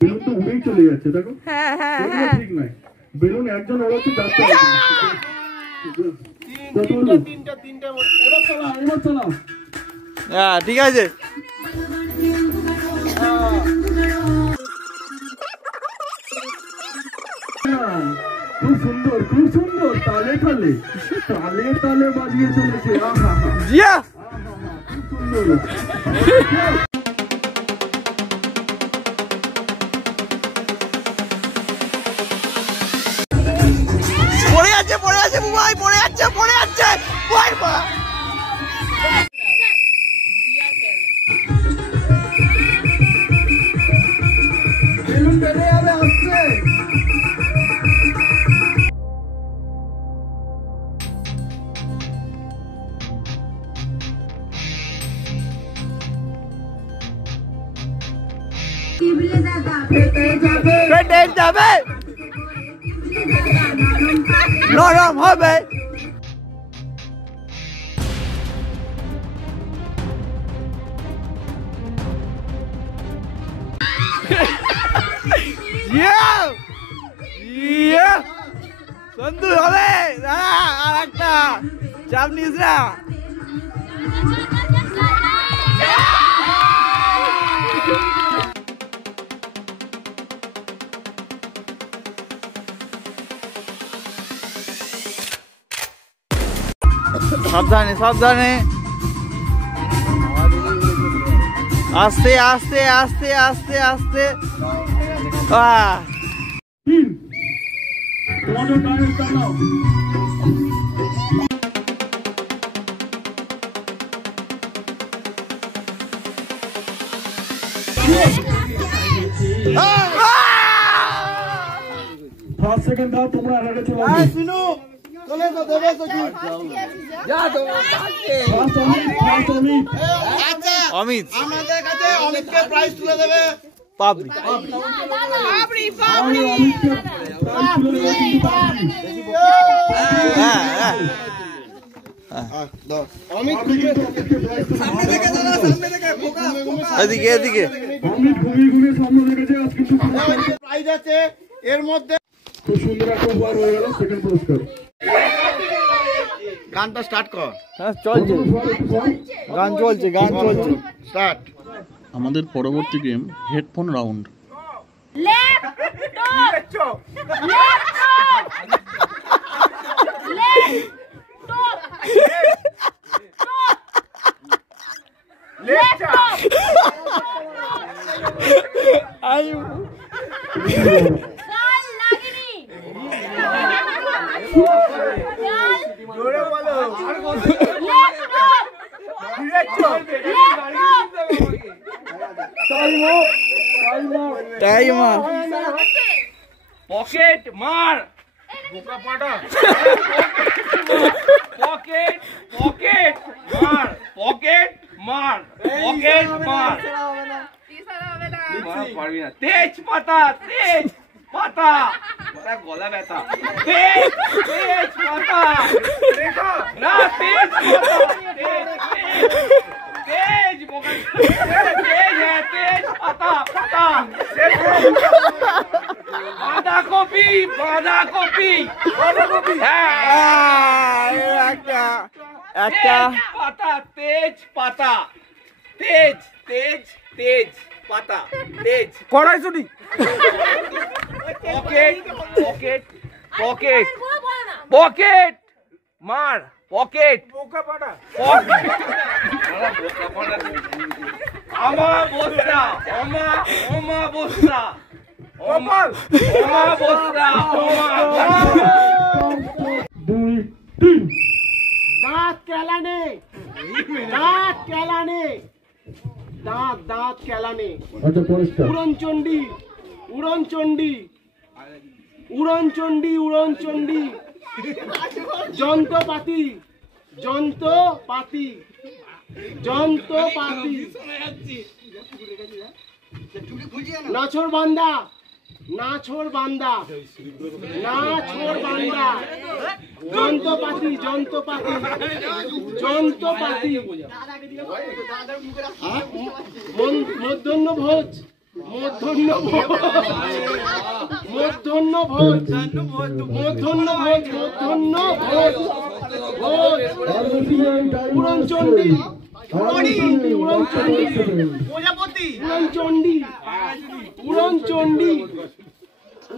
বেলুন তো উড়েই চলে যাচ্ছে দেখো। ঠিক নয় বেলুন একজন ওড়াচ্ছে যাচ্ছে। ঠিক আছে খুব সুন্দর তালে বাজিয়ে চলেছে। খুব সুন্দর। পড়ে আছে বুবাই, পড়ে যাচ্ছে বেলুন বেড়ে যাবে আসছে। যাবে নরম হবে। সন্ধু হবে আর একটা চাপ নিস না। সাবধানে আস্তে ফার্স্ট সেকেন্ড দাও, তোমরা আগে চলে হ্যাঁ আসো। সিনু চলে তো দেবে তো কি যা তো ফার্স্ট অমিত, আচ্ছা অমিত আমাদের কাছে অমিতকে প্রাইজ তুলে দেবে পাবলি হ্যাঁ হ্যাঁ এদিকে এদিকে অমিত ঘুমিয়ে ঘুমিয়ে সামনে রেখেছে। আজ কিন্তু প্রাইজ আছে এর মধ্যে খুব সুন্দর একটা উপহার হয়ে গেল, সেকেন্ড পুরস্কার। গানটা স্টার্ট কর। হ্যাঁ চলছে গান চলছে স্টার্ট। আমাদের পরবর্তী game headphone round. Timer pocket মার বোকা পাটা পকেট পকেট মার পকেট মার পকেট মার পারবি না। তেজ পাতা গলা ব্যথা তেজ পাতা না তেজ পাতা তেজ তেজ পাতা বাঁধাকপি হ্যাঁ একটা পাতা তেজ পাতা তেজ পাতা তেজ কড়াইশুঁটি পকেট মার পকেট অমাবস্যা দুই তিন। দাঁত কেলানে দাঁত কেলানে আচ্ছা পরিষ্কার। উড়নচণ্ডী যন্ত্রপাতি নাছর বান্দা যন্ত্রপাতি মধ্যাহ্ন ভোজ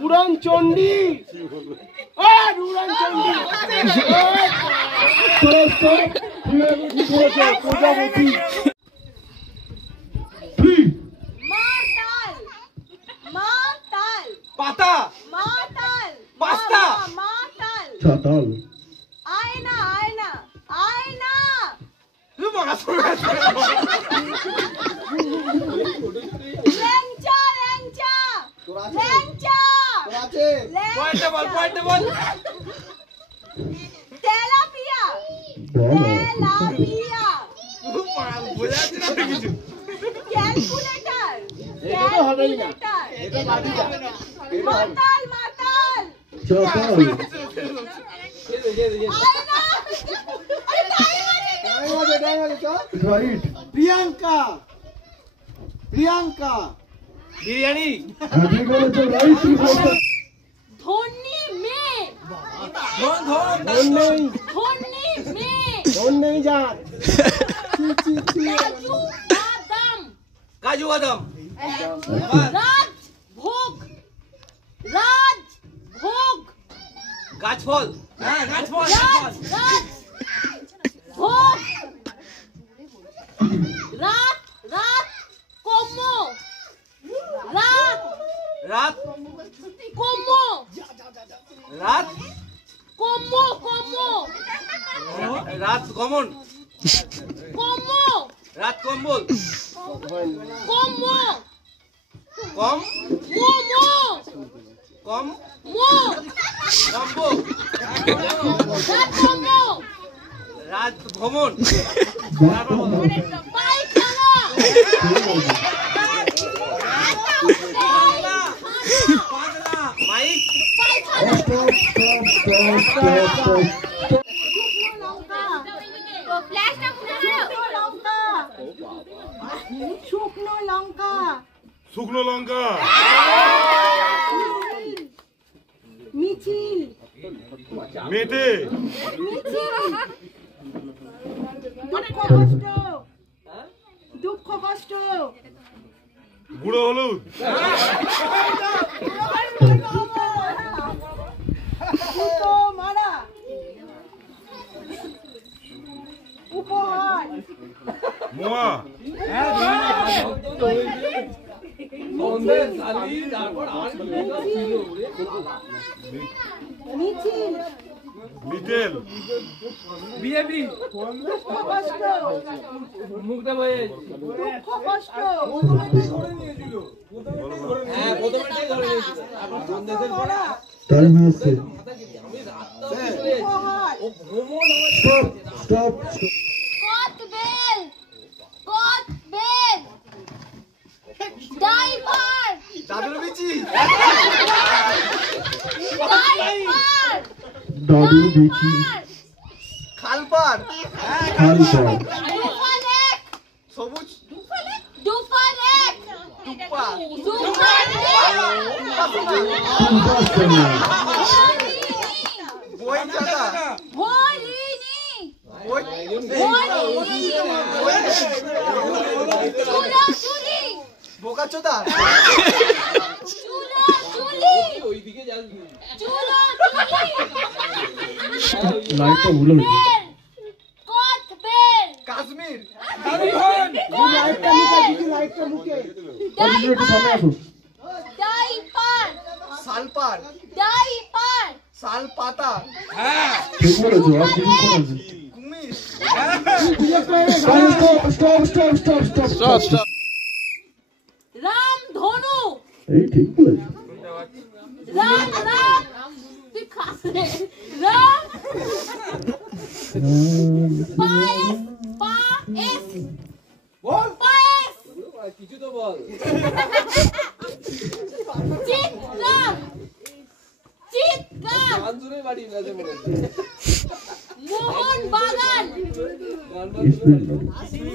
উড়নচণ্ডী প্রজাপতি। পাতা পাস্তা চাতাল। আয়না ল্যাংচা তেলাপিয়া ক্যালকুলেটর মাতাল চাতাল। রাইট। প্রিয়াঙ্কা বিরিয়ানি আপনি বলেছো রাইট, তুমি বলছো ধন্যী মেয়ে ধন নেই যার কাজু বাদাম রাজভোগ গাছফল রাজভোগ রাত কম্মো রাত কম্মো রাত রাত গমন রাত কম্বল কম্মো কম মোমো কম মুখ কম্বল রাত কম্বল রাত ভ্রমণ পায়খানা পাগলা মাইক শুকনো লঙ্কা শুকনো লঙ্কা মিছিল মেটে দুঃখ কষ্ট গুঁড়ো হলুদ মারা উপহার মোয়া মিছিল মিটেল বিএবি দুঃখ কষ্ট মুখটা বয়ে দুঃখ কষ্ট হ্যাঁ প্রথমেটাই ধরে নিয়েছিল আবার সন্দেশের মারা টাইম হয়েছে উপহার ও ভ্রমণ স্টপ স্টপ কতবেল ডাইভার দাদুর বিচি ডাইভার দাদু দেখি খালপার খালপার দুফালেক সবুজ দুফালেক টুপ্পা বই চাকা ভরিনি বই চুলোচুলি বোকাচোদা চুলোচুলি ওইদিকে যাসনি চুলোচুলি লাইটটা ভুলে গেছি কতবেল কাশ্মীর একটু সামনে আসুন ডাইভার সালপার ডাইভার সাল পাতা ঠিক বলেছো আর কিছু করেছে কুমির stop stop stop stop stop রামধনু এই ঠিক বলেছো রাম তুই খাস রে রাম পায়েস পায়েস বল পায়েস কিছু তো বল চিৎকার চিৎকার আঞ্জুরের বাড়ি নাজে মনে মোহন বাগান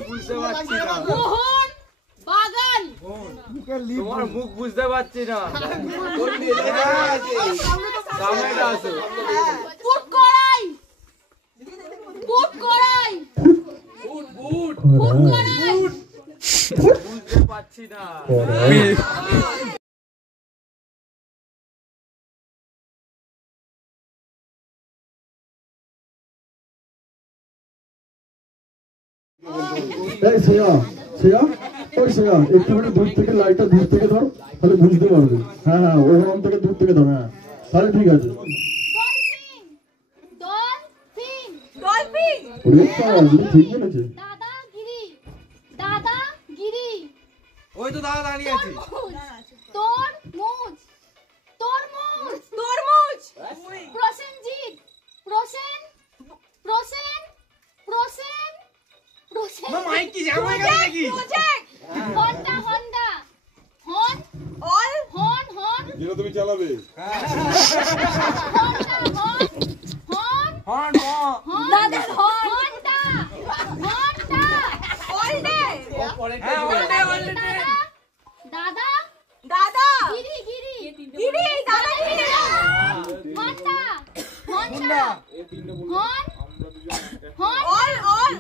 বুঝতে পারছি না মোহন বাগান তোমার মুখ বুঝতে পারছি না সামনে আসো ফুট করাই ফুট করাই বুট বুট ফুট করাই বুঝতে পারছি না এই শ্রেয়া শ্রেয়া ওই শ্রেয়া একটুখানি দূর থেকে লাইটটা দূর থেকে ধর তাহলে বুঝতে পারবে হ্যাঁ হ্যাঁ ওরকম থেকে দূর থেকে ধর হ্যাঁ তাহলে ঠিক আছে ডলফিন ডলফিন ওরে বাবা, ঠিক বলেছে দাদাগিরি দাদাগিরি ওই তো দাদা দাঁড়িয়ে আছে তরমুজ তরমুজ তরমুজ প্রসেনজিৎ প্রসেন প্রসেন প্রসেন প্রসেন মাইক কি জ্যাম হয়ে গেল নাকি প্রজেক্ট হন্ডা হন্ডা হন অল হন হন যেটা তুমি চালাবে হন্ডা হন হন হন দাদা হন্ডা হন্ডা অলডে হ্যাঁ অলডে দাদা দাদা গিরি গিরি গিরি দাদা গিরি হন্ডা হন্ডা হন হন অল অল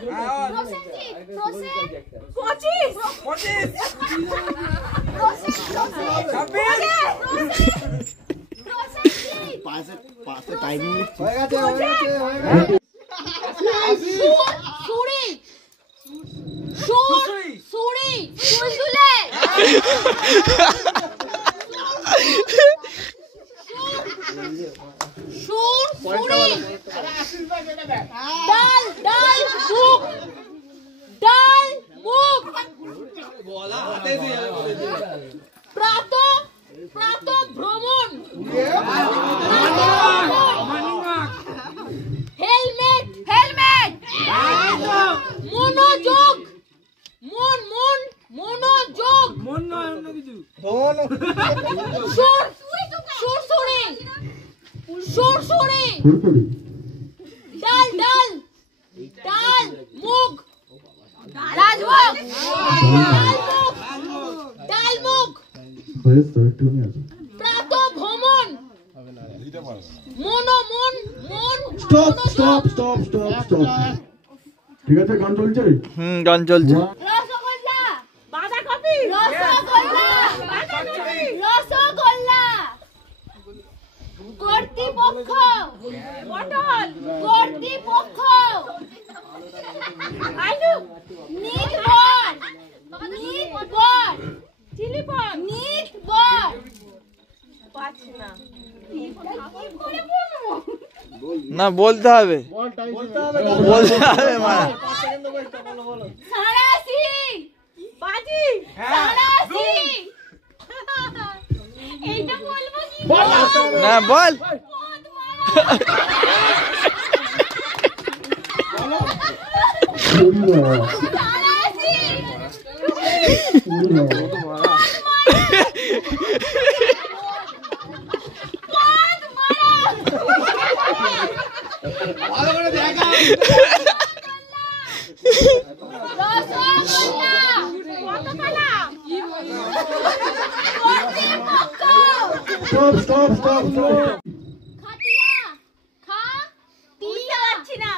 প্রসেনজিৎ প্রসেন 25 পাশে টাইমিং হয়ে গেছে সুরি সুরি সুরি সুলদুলে সুর সুরি ডাল ডাল মুখ ডাল মুখ বলা হাতে দিয়ে প্রাত প্রাত ভ্রমণ সুরসুরি ফুরফুরি ডাল ডাল ডাল মুগ রাজভোগ ডাল মুগ হয়েছে একটু নিয়ে আসো প্রাত ভ্রমণ মনো মন মন stop stop stop stop stop ঠিক আছে গান চলছে গান চলছে রসগোল্লা বাঁধাকপি রসগোল্লা রসগোল্লা কর্তৃপক্ষ পটল কর্তৃপক্ষ আলু নির্ভর নির্ভর চিলিপন নির্ভর পাচ্ছি না না বলতে হবে বলতে হবে মা সারাসি বাজি সারাসি এইটা বলবো কি না বল সারাসি ভালো করে দেখা রসগোল্লা কতখানা কর্তৃপক্ষ স্টপ স্টপ স্টপ স্টপ খাটিয়া খা বুঝতে পারছি না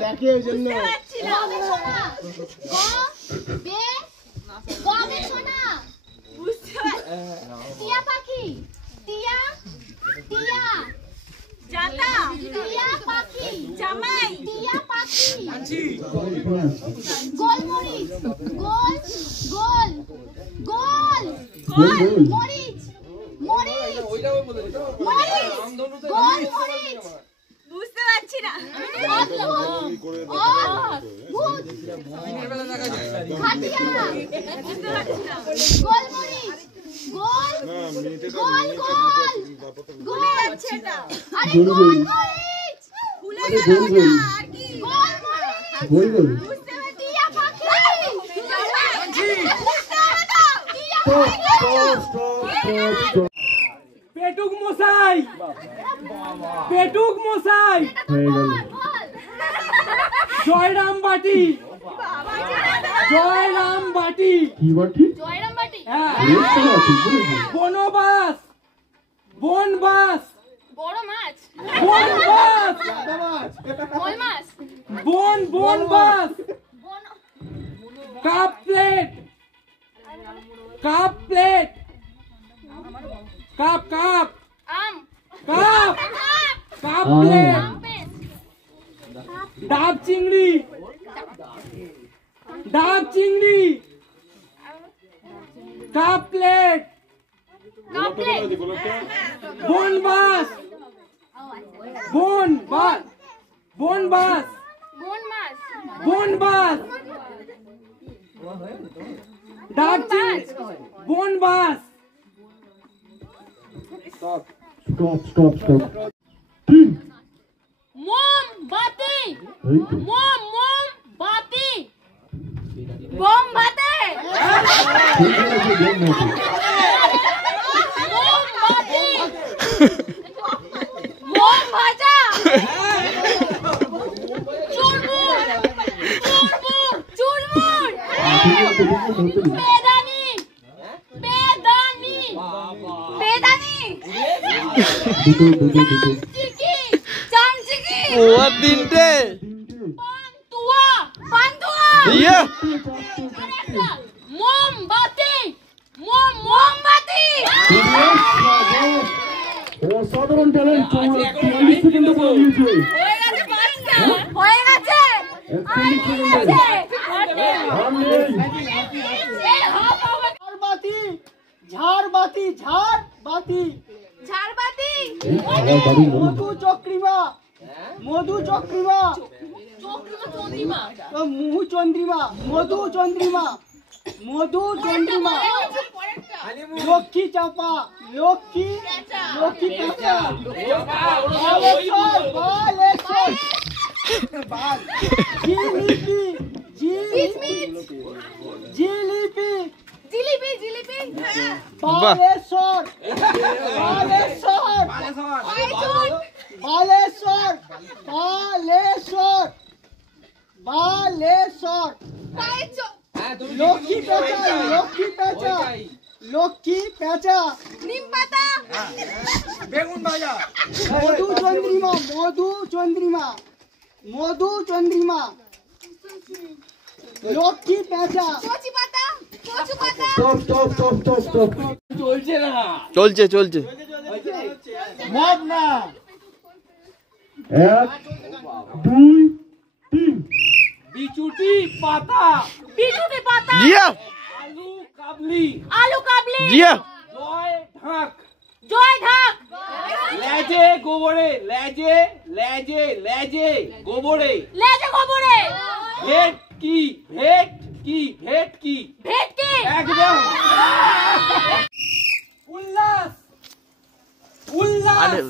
দেখে ওই জন্য গবেষণা টিয়া পাখি টিয়া টিয়া জাতা টিয়া পাখি জামাই টিয়া পাখি গোলমরিচ গোল গোল গোল গোল মরিচ মরিচ মরিচ গোল মরিচ বুঝতে পারছি না খাটিয়া বুঝতে পারছি না গোল মরিচ গোল গোল গোল গোল আছে না আরে গোল মরিচ ভুলে গেল ওটা আর কি গোল মরিচ গোল গোল বুঝতে পারছি টিয়া পাখি বুঝতে পারছো টিয়া স্টপ পেটুক মশাই পেটুক মশাই হয়ে গেল জয়রাম বাটি জয়রাম বাটি কি বাটি জয়রাম বাটি হ্যাঁ রেস্ট বাটি বুঝেছি বনবাস বনবাস বড় মাছ বনবাস বল মাছ বনবাস cup plate cup plate cup cup আম কাপ কাপ প্লেট ডাব চিংড়ি ডাব চিংড়ি কাপ প্লেট বনবাস বনবাস বনবাস বন মাছ বনবাস ডাব চিংড়ি বনবাস স্টপ স্টপ স্টপ মোমবাতি এই তো মোমবাতি বোমবাতি মোমবাতি মোম ভাজা চুরমুর চুরমুর চুরমুর বেদানি বেদানি বেদানি চামচিকি চামচিকি ও তিনটে পান্তুয়া পান্তুয়া ইয়ে আরেকটা মোমবাতি মোমবাতি অসাধারণ ট্যালেন্ট 40 সেকেন্ডে করে দিয়েছে হয়ে গেছে পাঁচটা হয়ে গেছে ঝাড়বাতি ঝাড়বাতি ঝাড়বাতি ঝাড়বাতি মধু চক্রিমা মধু চক্রিমা চন্দ্রিমা মুহু চন্দ্রিমা মধু চন্দ্রিমা মধু চন্দ্রিমা লক্ষ্মী চাপা লক্ষ্মী লক্ষ্মী চাপা বালেশ্বর বালেশ্বর জিলিপি জিলিপি জিলিপি জিলিপি জিলিপি বালেশ্বর বালেশ্বর বালেশ্বর বালেশ্বর বালেশ্বর লক্ষ্মী পেঁচা লক্ষ্মী পেঁচা লক্ষ্মী পেঁচা বেগুন ভাজা মধু চন্দ্রিমা মধু চন্দ্রিমা মধু চন্দ্রিমা লক্ষ্মী পেঁচা stop stop stop stop stop চলছে না চলছে চলছে মদ না 1 2 3 বিচুটি পাতা জিয়া আলু কাবলি জিয়া জয় ঢাক লেজে গোবরে লেজে গোবরে ভেট কি একদম উল্লাস আরে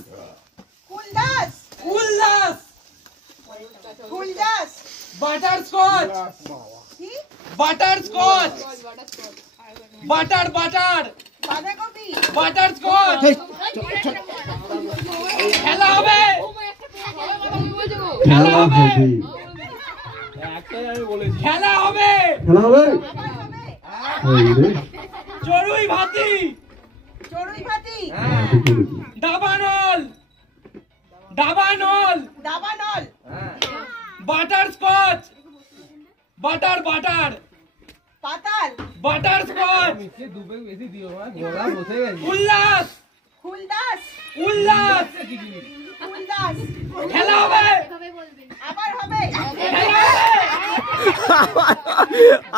বাটারস্কচ বাটারস্কচ খেলা হবে খেলা হবে খেলা হবে খেলা হবে এই রে চড়ুই ভাতি দাবানল বাটারস্কচ বাটারস্কচ উল্লাস খেলা হবে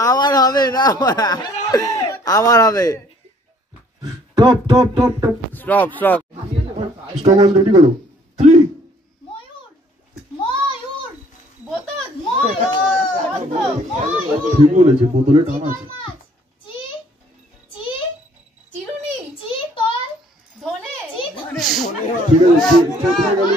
আমার হবে না আমার হবে top top top top stop stop stop ready করো 3 ঠিক বলেছে বোতলে টান আছে ঠিক আছে চোখে গেলে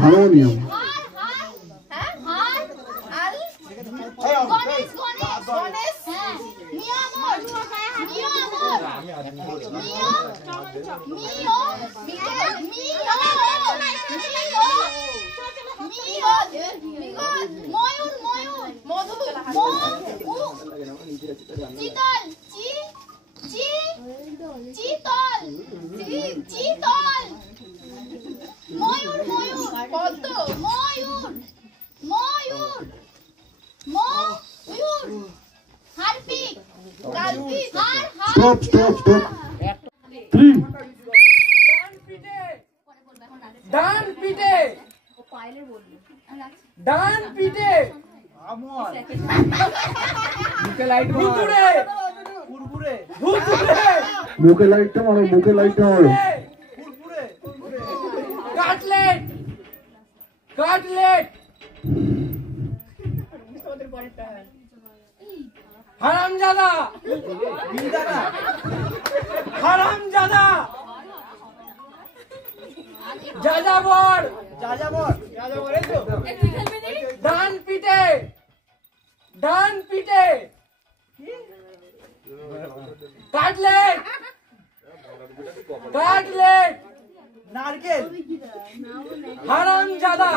হারমোনিয়াম Stop, stop, stop. 3. ডান পিঠে ভুতুড়ে মুখে লাইটটা মারো কাটলেট হারামজাদা যাযাবর ডান পিঠে কাটলেট নারকেল হারামজাদা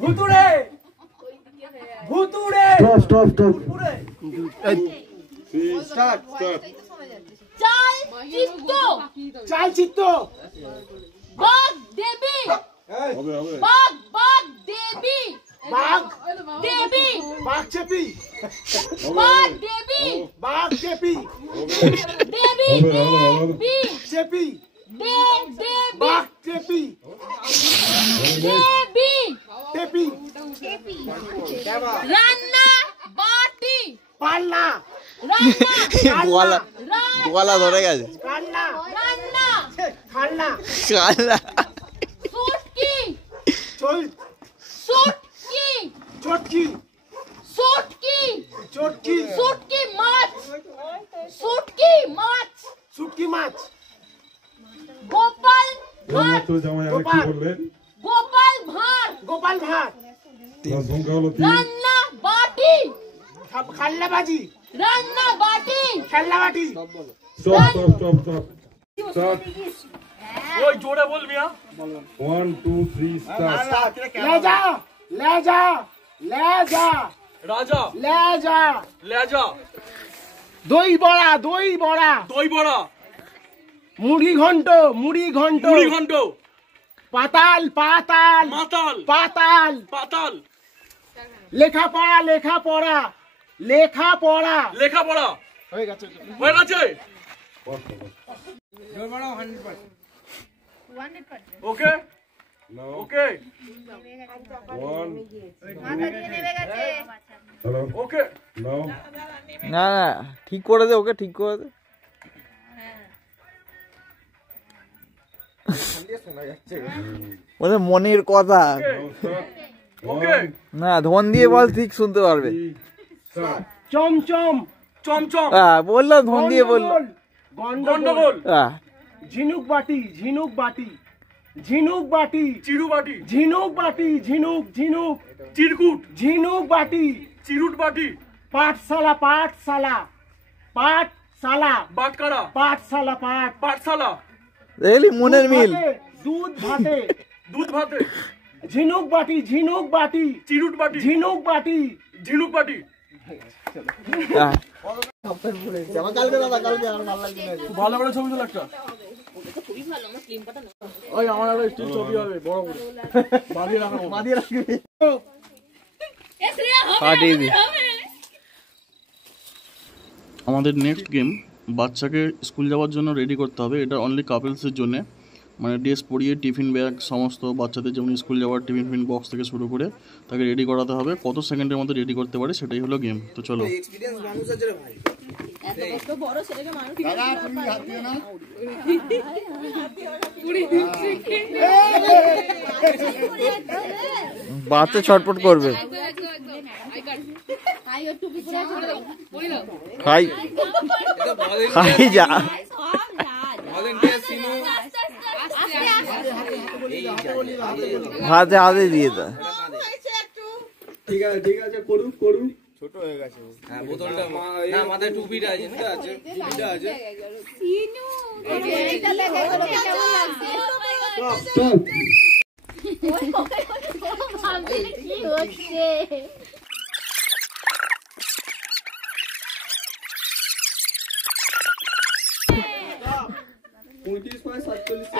ভুতুড়ে Stop. চালচিত্র বাঘ দেবী বাঘচেপি চেপি বাঘচেপি টেপি রান্না বাটি পাল্লা গলা ধরে গেছে রান্না খান্না কালা সুটকি চটকি মাছ শুটকি মাছ ভাট জামাই আর কি বললে? গোপাল ভাঁড় গোপাল ভাঁড় সংখ্যা হলো 3। রান্না বাটি খাল্লাবাজি রান্না বাটি খেলনাবাটি স্টপ স্টপ স্টপ স্টার্ট। ওই জোরে বলবি। 1 2 3 স্টার্ট। লেজা লেজা লেজা রাজা লেজা লেজা দই বড়া দই বড়া দই বড়া মুড়ি ঘন্ট মুড়ি ঘন্ট মুড়ি ঘন্ট পাতাল পাতাল মাতাল পাতাল পাতাল লেখাপড়া লেখাপড়া লেখাপড়া লেখাপড়া হয়ে গেছে হয়ে গেছে। ওকে নাও ওকে 1 হ্যালো ওকে নাও না না ঠিক করে দে, ওকে ঠিক করে দে। ওদের মনের কথা ওকে না, ধন দিয়ে বল, ঠিক শুনতে পারবে। চমচম চমচম হ্যাঁ বললো, ধন দিয়ে বললো। গন্ডগোল হ্যাঁ ঝিনুক বাটি ঝিনুক বাটি ঝিনুক বাটি চিরু বাটি ঝিনুক বাটি ঝিনুক ঝিনুক চিরকুট ঝিনুক বাটি চিরুট বাটি পাঠশালা পাঠশালা পাঠশালা বাটকারা পাঠশালা পাঠ পাঠশালা দেখলি মনের মিল। দুধ ভাতে দুধ ভাতে ঝিনুক বাটি ঝিনুক বাটি চিরুট বাটি ঝিনুক বাটি ঝিনুক বাটি। হ্যাঁ ভালো করে ছবি তোলা একটা। ওই আমার একটা স্টিল ছবি হবে বড় করে বাঁধিয়ে রাখবো। পাঠিয়ে দি। আমাদের নেক্সট গেম বাচ্চাকে স্কুল যাওয়ার জন্য রেডি করতে হবে। এটা অনলি কাপলসের জন্য, মানে ড্রেস পরিয়ে টিফিন ব্যাগ সমস্ত বাচ্চাদের যেমন স্কুল যাওয়ার টিফিন বক্স থেকে শুরু করে তাকে রেডি করাতে হবে। কত সেকেন্ডের মধ্যে রেডি করতে পারে সেটাই হলো গেম। তো চলো। বাচ্চা ছটপট করবে। খাই খাই যা। হাতে হাতে দিয়ে দা। ঠিক আছে ঠিক আছে করুক করুক।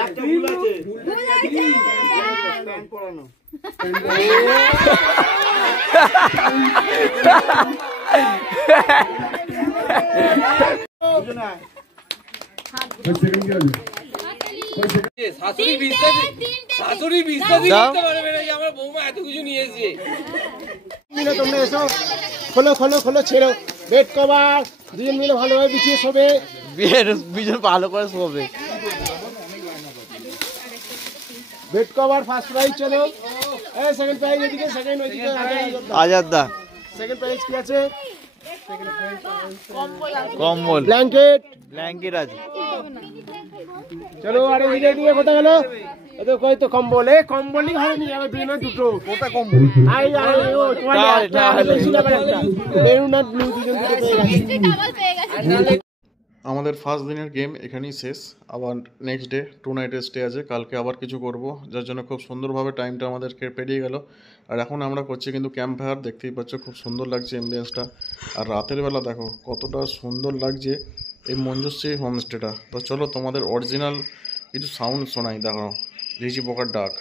একটা ভুল আছে তোমরা এসো, খোলো খোলো খোলো, ছেড়ো বেড কভার, দুজন মিলে ভালোভাবে বিছিয়ে শোবে। বিয়ের বিজন ভালো করে শোবে। Bed cover first prize. চলো এই সেকেন্ড প্রাইজ এদিকে, সেকেন্ড ওইদিকে। আজাদ দা সেকেন্ড প্রাইজ কি আছে? কম্বল ব্ল্যাঙ্কেট। ব্ল্যাঙ্কেট আছে। চলো আরে এদিকে এদিকে, কোথায় গেল? এতো কই তো কম্বল, এ কম্বলই ঘরে নিয়ে যাবে, দুই না দুটো? কোথা কম্বল? আই আই ও তোমার একটা বেশি না একটা মেরুন আর ব্লু, দুজন দুটো পেয়ে গেছে। আমাদের ফার্স্ট দিনের গেম এখানেই শেষ। আবার নেক্সট ডে 2 নাইটের স্টে আছে, কালকে আবার কিছু করব, যার জন্য খুব সুন্দরভাবে টাইমটা আমাদেরকে পেরিয়ে গেল। আর এখন আমরা করছি কিন্তু ক্যাম্প ফায়ার। দেখতেই পাচ্ছ খুব সুন্দর লাগছে এমবিয়েন্সটা। আর রাতের বেলা দেখো কতটা সুন্দর লাগছে এই মঞ্জুশ্রী হোমস্টেটা। তো চলো তোমাদের অরিজিনাল কিছু সাউন্ড শোনাই। দেখো ঝিঝি পোকার ডাক।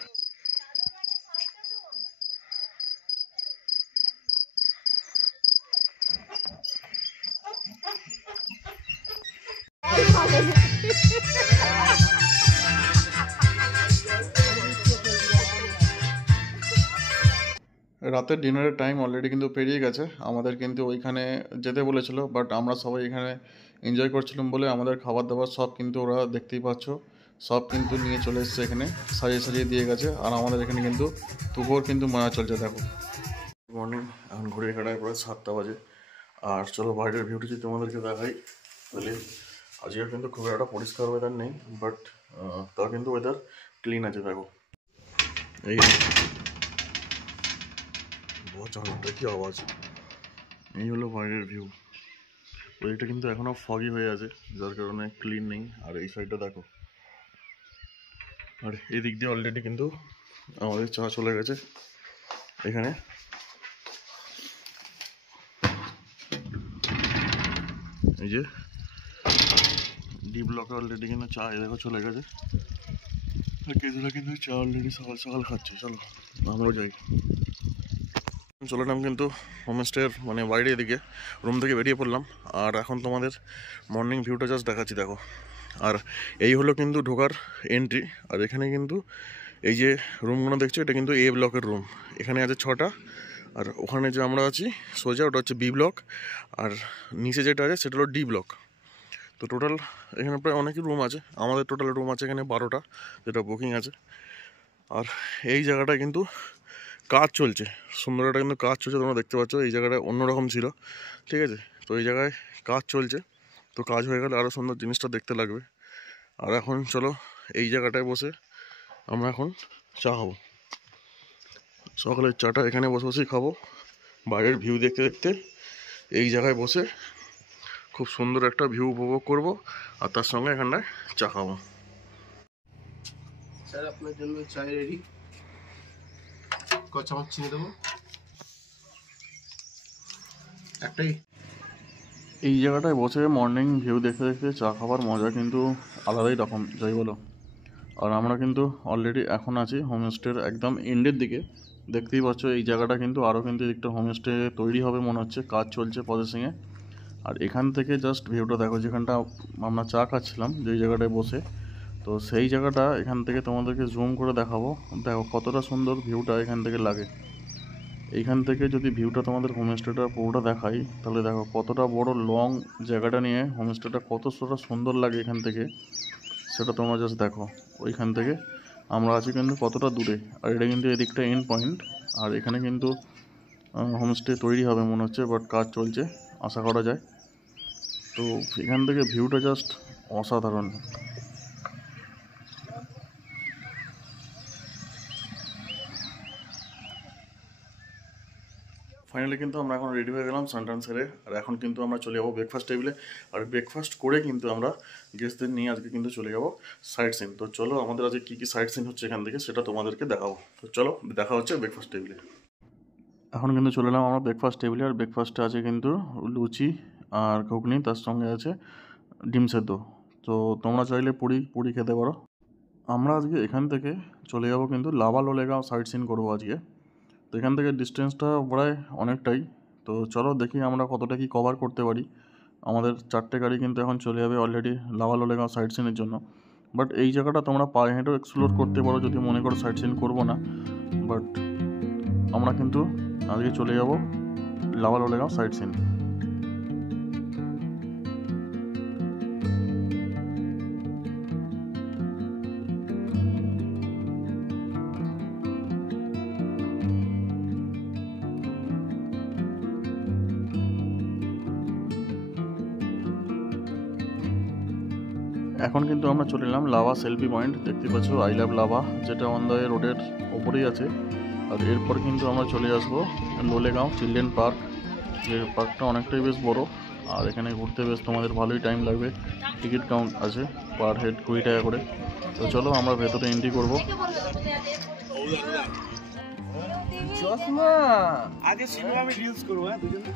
রাতের ডিনারের টাইম অলরেডি কিন্তু পেরিয়ে গেছে। আমাদের কিন্তু ওইখানে যেতে বলেছিল, বাট আমরা সবাই এখানে এনজয় করছিলাম বলে আমাদের খাবার দাবার সব কিন্তু ওরা দেখতেই পাচ্ছ সব কিন্তু নিয়ে চলে এসছে, এখানে সাজিয়ে সাজিয়ে দিয়ে গেছে। আর আমাদের এখানে কিন্তু তুবুর কিন্তু মজা চলছে। দেখো গুড মর্নিং, এখন ঘড়ির কাটায় প্রায় 7টা বাজে। আর চলো বাইরের ভিউটি যদি তোমাদেরকে দেখাই, তাহলে আজকে কিন্তু খুব একটা পরিষ্কার ওয়েদার নেই, বাট তা কিন্তু ওয়েদার ক্লিন আছে দেখো। এই জানাটা কি আওয়াজ, এই হলো বাইরের ভিউ। ওইটা কিন্তু এখনো ফগি হয়ে আছে, যার কারণে ক্লিন নেই। আর এই সাইডটা দেখো, আর এই দিক দিয়ে অলরেডি কিন্তু আমাদের চা চলে গেছে এখানে। এই যে ডি ব্লকে অলরেডি কিন্তু চা দেখো চলে গেছে। কেজুরা কিন্তু চা অলরেডি সকাল সকাল খাচ্ছে। চলো আমরাও যাই। চলে এলাম কিন্তু হোমস্টের মানে বাইরে, এদিকে রুম থেকে বেরিয়ে পড়লাম। আর এখন তোমাদের মর্নিং ভিউটা জাস্ট দেখাচ্ছি দেখো। আর এই হলো কিন্তু ঢোকার এন্ট্রি। আর এখানে কিন্তু এই যে রুমগুলো দেখছো, এটা কিন্তু এ ব্লকের রুম। এখানে আছে 6টা। আর ওখানে যে আমরা আছি সোজা, ওটা হচ্ছে বি ব্লক। আর নিচে যেটা আছে সেটা হলো ডি ব্লক। তো টোটাল এখানে প্রায় অনেকই রুম আছে। আমাদের টোটাল রুম আছে এখানে 12টা, যেটা বুকিং আছে। আর এই জায়গাটা কিন্তু কাজ চলছে, সুন্দরটা কিন্তু কাজ চলছে, তোমরা দেখতে পাচ্ছ। এই জায়গাটা অন্যরকম ছিল, ঠিক আছে। তো এই জায়গায় কাজ চলছে, তো কাজ হয়ে গেলে আরও সুন্দর জিনিসটা দেখতে লাগবে। আর এখন চলো এই জায়গাটায় বসে আমরা এখন চা খাবো। সকালের চাটা এখানে বসে বসেই খাবো, বাইরের ভিউ দেখতে দেখতে। এই জায়গায় বসে খুব সুন্দর একটা ভিউ উপভোগ করব, আর তার সঙ্গে এখানটায় চা খাবো। স্যার আপনার জন্য চাই রেডি। ক চামচ চিনি দেবো? একটাই। এই জায়গাটায় বসে মর্নিং ভিউ দেখতে দেখতে চা খাবার মজা কিন্তু আলাদাই রকম, যাই বলো। আর আমরা কিন্তু অলরেডি এখন আছি হোমস্টের একদম এন্ডের দিকে। দেখতেই পাচ্ছ এই জায়গাটা কিন্তু আরও কিন্তু একটা হোমস্টে তৈরি হবে মনে হচ্ছে, কাজ চলছে প্রসেসিংয়ে। আর এখান থেকে জাস্ট ভিউটা দেখো, যেখানটা আমরা চা খাচ্ছিলাম যেই জায়গাটায় বসে, তো সেই জায়গাটা এখান থেকে তোমাদেরকে জুম করে দেখাবো। দেখো কতটা সুন্দর ভিউটা এখান থেকে লাগে। এইখান থেকে যদি ভিউটা তোমাদের হোমস্টেটা পুরোটা দেখাই, তাহলে দেখো কতটা বড় লং জায়গাটা নিয়ে হোমস্টেটা কতটা সুন্দর লাগে এখান থেকে, সেটা তোমরা জাস্ট দেখো। ওইখান থেকে আমরা আছি কিন্তু কতটা দূরে। আর এটা কিন্তু এদিকটা এন্ড পয়েন্ট। আর এখানে কিন্তু হোমস্টে তৈরি হবে মনে হচ্ছে, বাট কাজ চলছে, আশা করা যায়। তো এখান থেকে ভিউটা জাস্ট অসাধারণ। ফাইনালি কিন্তু আমরা এখন রেডি হয়ে গেলাম স্নান টান সেরে। আর এখন কিন্তু আমরা চলে যাবো ব্রেকফাস্ট টেবিলে। আর ব্রেকফাস্ট করে কিন্তু আমরা গেস্টদের নিয়ে আজকে কিন্তু চলে যাবো সাইট সিন। তো চলো আমাদের আজকে কী কী সাইট সিন হচ্ছে এখান থেকে সেটা তোমাদেরকে দেখাবো। তো চলো দেখা হচ্ছে ব্রেকফাস্ট টেবিলে। এখন কিন্তু চলে এলাম আমরা ব্রেকফাস্ট টেবিলে। আর ব্রেকফাস্টে আছে কিন্তু লুচি আর ঘুগনি, তার সঙ্গে আছে ডিম সেদ্ধ। তো তোমরা চাইলে পুরি খেতে পারো। আমরা আজকে এখান থেকে চলে যাবো কিন্তু লাভা লোলেগাঁও সাইট সিন করবো আজকে। তো এখান থেকে ডিস্টেন্সটা প্রায় অনেকটাই। তো চলো দেখি আমরা কতটা কি কভার করতে পারি। আমাদের 4টে গাড়ি কিন্তু এখন চলে যাবে অলরেডি লাভা লোলেগাঁও সাইট সিনের জন্য। বাট এই জায়গাটা তোমরা পায়ে হেঁটেও এক্সপ্লোর করতে পারো যদি মনে করো সাইট সিন করবো না। বাট আমরা কিন্তু আজকে চলে যাব লাভা লোলেগাঁও সাইট সিন। এখন কিন্তু আমরা চলে এলাম লাভা সেলফি পয়েন্ট। দেখতে পাচ্ছ আই লাভ লাভা, যেটা অন দ্য রোডের ওপরেই আছে। আর এরপর কিন্তু আমরা চলে আসবো লোলেগাঁও চিলড্রেন পার্ক, যে পার্কটা অনেকটাই বেশ বড়। আর এখানে ঘুরতে বেশ তোমাদের ভালোই টাইম লাগবে। টিকিট কাউন্ট আছে পার হেড 20 টাকা করে। তো চলো আমরা ভেতরে এন্ট্রি করবো। চশমা আগে সিনেমা আমি রিলস করবো দুজনে।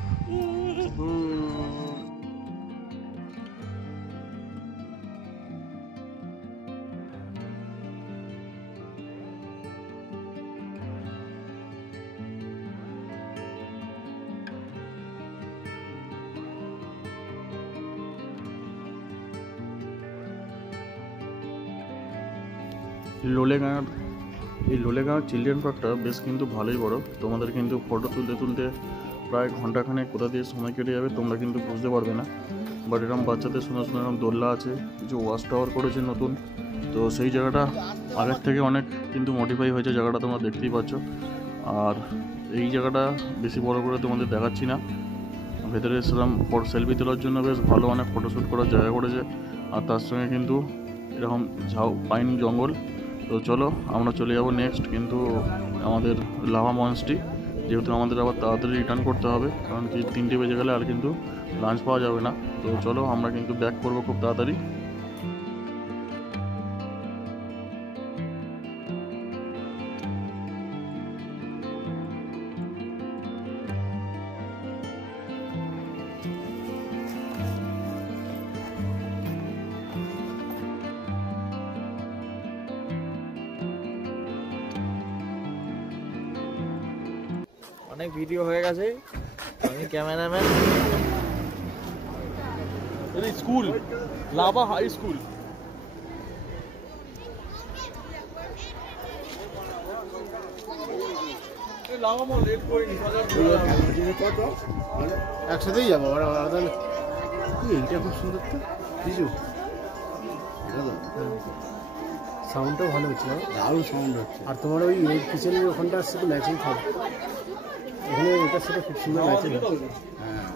লোলেগাঁও চিলড্রেন পার্কটা বেশ কিন্তু ভালোই বড়। তোমাদের কিন্তু ফটো তুলতে প্রায় ঘন্টাখানেক কোথা দিয়ে সময় কেটে যাবে তোমরা কিন্তু বুঝতে পারবে না। বাট এরকম বাচ্চাদের সুন্দর সুন্দর এরকম দোলনা আছে, কিছু ওয়াচ টাওয়ার করেছে নতুন। তো সেই জায়গাটা আগের থেকে অনেক কিন্তু মডিফাই হয়েছে জায়গাটা, তোমরা দেখতেই পাচ্ছ। আর এই জায়গাটা বেশি বড় করে তোমাদের দেখাচ্ছি না। ভেতরে সেরকম সেলফি তোলার জন্য বেশ ভালো অনেক ফটোশ্যুট করার জায়গা করেছে। আর তার সঙ্গে কিন্তু এরকম পাইন জঙ্গল, তো চলো আমরা চলে যাব নেক্সট, কিন্তু আমাদের লাভা মঞ্চটি, যেহেতু আমাদের আবার তাড়াতাড়ি রিটার্ন করতে হবে, কারণ কি 3টে বেজে গেলে আর কিন্তু লাঞ্চ পাওয়া যাবে না। তো চলো আমরা কিন্তু ব্যাক করবো খুব তাড়াতাড়ি। অনেক ভিডিও হয়ে গেছে, আমি cameraman. School Lava high school. একসাথেই যাবো। এইটা খুব সুন্দর তো কিছু, সাউন্ডটাও ভালো হচ্ছে, দারুণ সাউন্ড হচ্ছে। আর তোমার ওই কিচেনের ওখানটার সাথে ম্যাচিং থাকবে, এখানে এটার সাথে খুব সুন্দর ম্যাচিং। হ্যাঁ,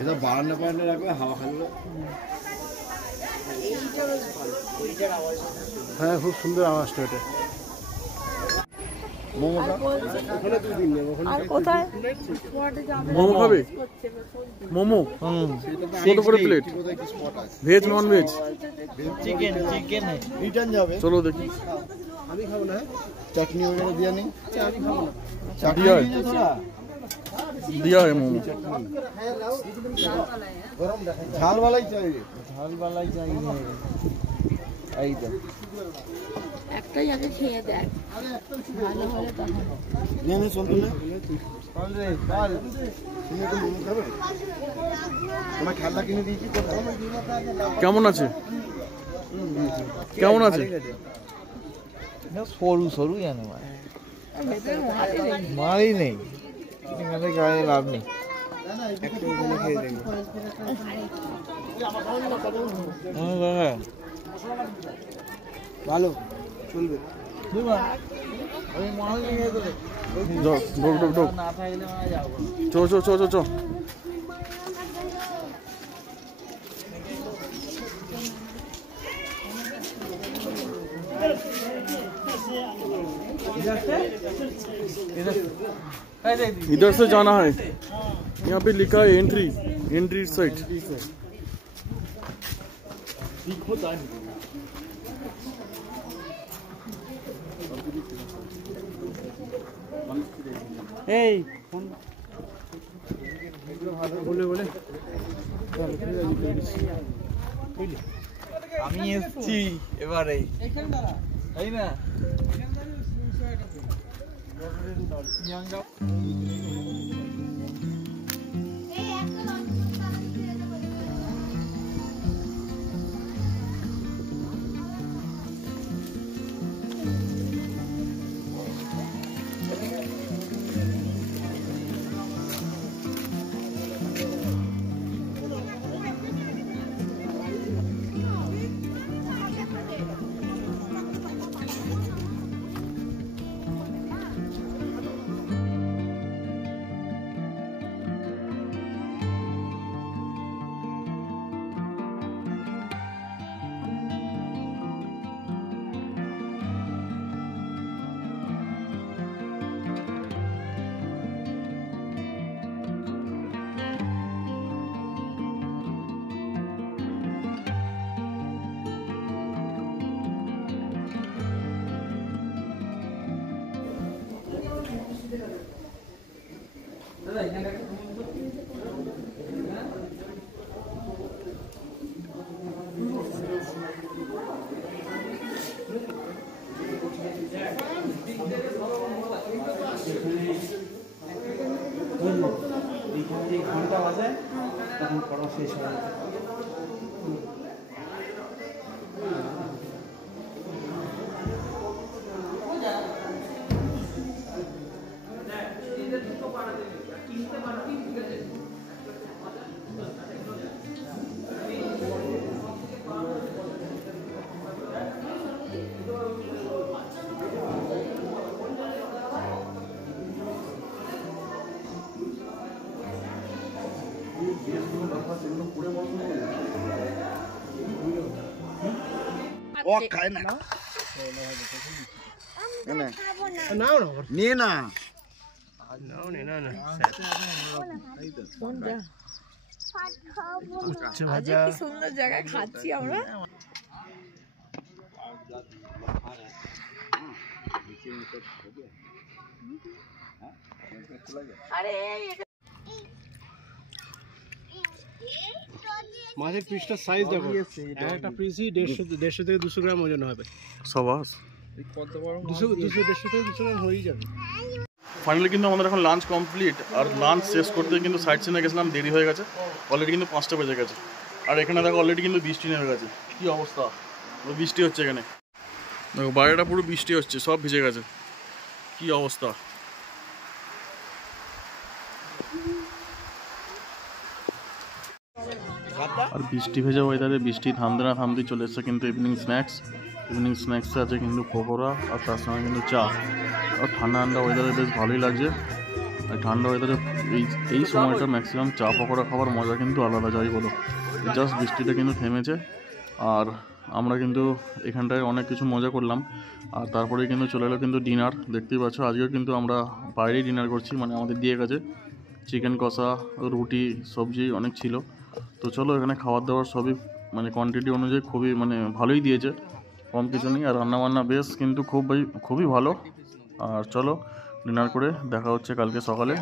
এটা বারান্দা বারান্দা রাখবে, হাওয়া খাবে। হ্যাঁ, খুব সুন্দর আওয়াজটা এটা। মোমো খাবে? মোমো কত করে plate? Veg non veg? Chicken return যাবে। চলো দেখি। আমি খাবো না, চাটনি वगैरह दिया नहीं? আমি খাবো না। दिया है मोमो। झाल वाला ही चाहिए, झाल वाला ही चाहिए। आई तो একটাই আগে খেয়ে দেখ, ভালো হলে তখন। नहीं सुन तो कौन रे काल তুমি তো মোমো খাবে? তোমার খেলা কিনে দিয়েছি কোথায়? কেমন আছে? কেমন আছে? না সরু সরু জানো মারি নেই, এখানে গায়ে লাভ নেই। ভালো চলবে। চো इधर से जाना है, यहाँ पे लिखा है एंट्री साइड। বলে আমি এসছি এবারে, তাই না? ঘন্টা বাজে তখন পড়া শেষ হয়। সেগুলো পুরে ও খায় না এনে নাও না নিয়ে না নাও না না উচ্ছে ভাজা কি সুন্দর জায়গায় খাচ্ছি আমরা। আরে মাছের পিসটার সাইজ দেখো, একটা পিসই 150 থেকে 200 গ্রাম ওজন হবে। সবাস কত বড় 150 থেকে 200 গ্রাম হয়েই যাবে। ফাইনালি কিন্তু আমাদের এখন লাঞ্চ কমপ্লিট, আর লাঞ্চ শেষ করতে কিন্তু সাইড সিনে গেছিলাম, দেরি হয়ে গেছে অলরেডি, কিন্তু 5টা বেজে গেছে। আর এখানে দেখো অলরেডি কিন্তু বৃষ্টি নেমে গেছে। কি অবস্থা, বৃষ্টি হচ্ছে এখানে, দেখো বাইরেটা পুরো বৃষ্টি হচ্ছে, সব ভিজে গেছে। কি অবস্থা, আর বৃষ্টি ভেজা ওয়েদারে বৃষ্টি থামতে না থামতেই চলে এসছে কিন্তু ইভিনিং স্ন্যাক্সে আছে কিন্তু পকোড়া, আর তার সঙ্গে কিন্তু চা। আর ঠান্ডা ঠান্ডা ওয়েদারে বেশ ভালোই লাগছে। আর ঠান্ডা ওয়েদারে এই সময়টা ম্যাক্সিমাম চা পকোড়া খাওয়ার মজা কিন্তু আলাদা, যাই বলো। জাস্ট বৃষ্টিটা কিন্তু থেমেছে, আর আমরা কিন্তু এখানটায় অনেক কিছু মজা করলাম। আর তারপরে কিন্তু চলে এলো কিন্তু ডিনার, দেখতেই পাচ্ছ। আজকেও কিন্তু আমরা বাইরেই ডিনার করছি, মানে আমাদের দিয়ে গেছে চিকেন কষা, রুটি, সবজি অনেক ছিল। তো চলো, এখানে খাবার দাবার সবই মানে কোয়ান্টিটি অনুযায়ী খুবই মানে ভালোই দিয়েছে, কম কিছু নেই। আর রান্নাবান্না বেশ কিন্তু খুবই ভালো। আর চলো ডিনার করে দেখা হচ্ছে কালকে সকালে।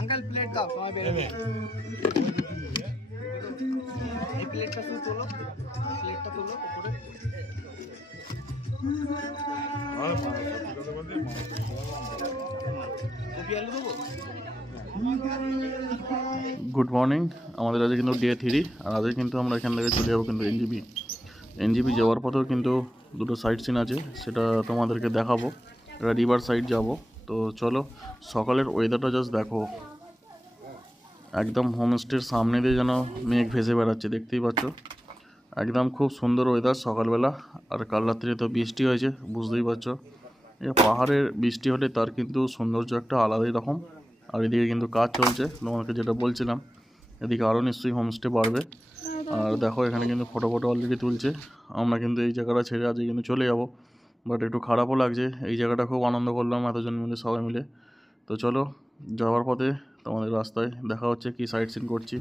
अंकल प्लेट का प्लेटটা শুধু তোলো, প্লেটটা তোলো উপরে। গুড মর্নিং, আমাদের আজকে কিন্তু ডে 3, আর আজকে কিন্তু আমরা এখান থেকে চলে যাবো কিন্তু এনজিপি যাওয়ার পথেও কিন্তু দুটো সাইট সিন আছে, সেটা তোমাদেরকে দেখাবো। এটা রিভার সাইড যাব। তো চলো, সকালের ওয়েদারটা জাস্ট দেখো, একদম হোমস্টের সামনে দিয়ে যেন মেঘ ভেসে বেড়াচ্ছে, দেখতেই পাচ্ছ। একদম খুব সুন্দর ওয়েদার সকালবেলা। আর কাল রাত্রে তো বৃষ্টি হয়েছে, বুঝতেই পারছো। এই পাহাড়ের বৃষ্টি হলে তার কিন্তু সৌন্দর্য একটা আলাদাই রকম। আর এদিকে কিন্তু কাজ চলছে, তোমাকে যেটা বলছিলাম, এদিকে আরও নিশ্চয়ই হোমস্টে বাড়বে। আর দেখো এখানে কিন্তু ফটো অলরেডি তুলছে। আমরা কিন্তু এই জায়গাটা ছেড়ে আজকে কিন্তু চলে যাব, বাট একটু খারাপও লাগছে। এই জায়গাটা খুব আনন্দ করলাম এতজন মিলে, সবাই মিলে। তো চলো, যাওয়ার পথে তোমাদের রাস্তায় দেখা হচ্ছে কি সাইট সিন করছি।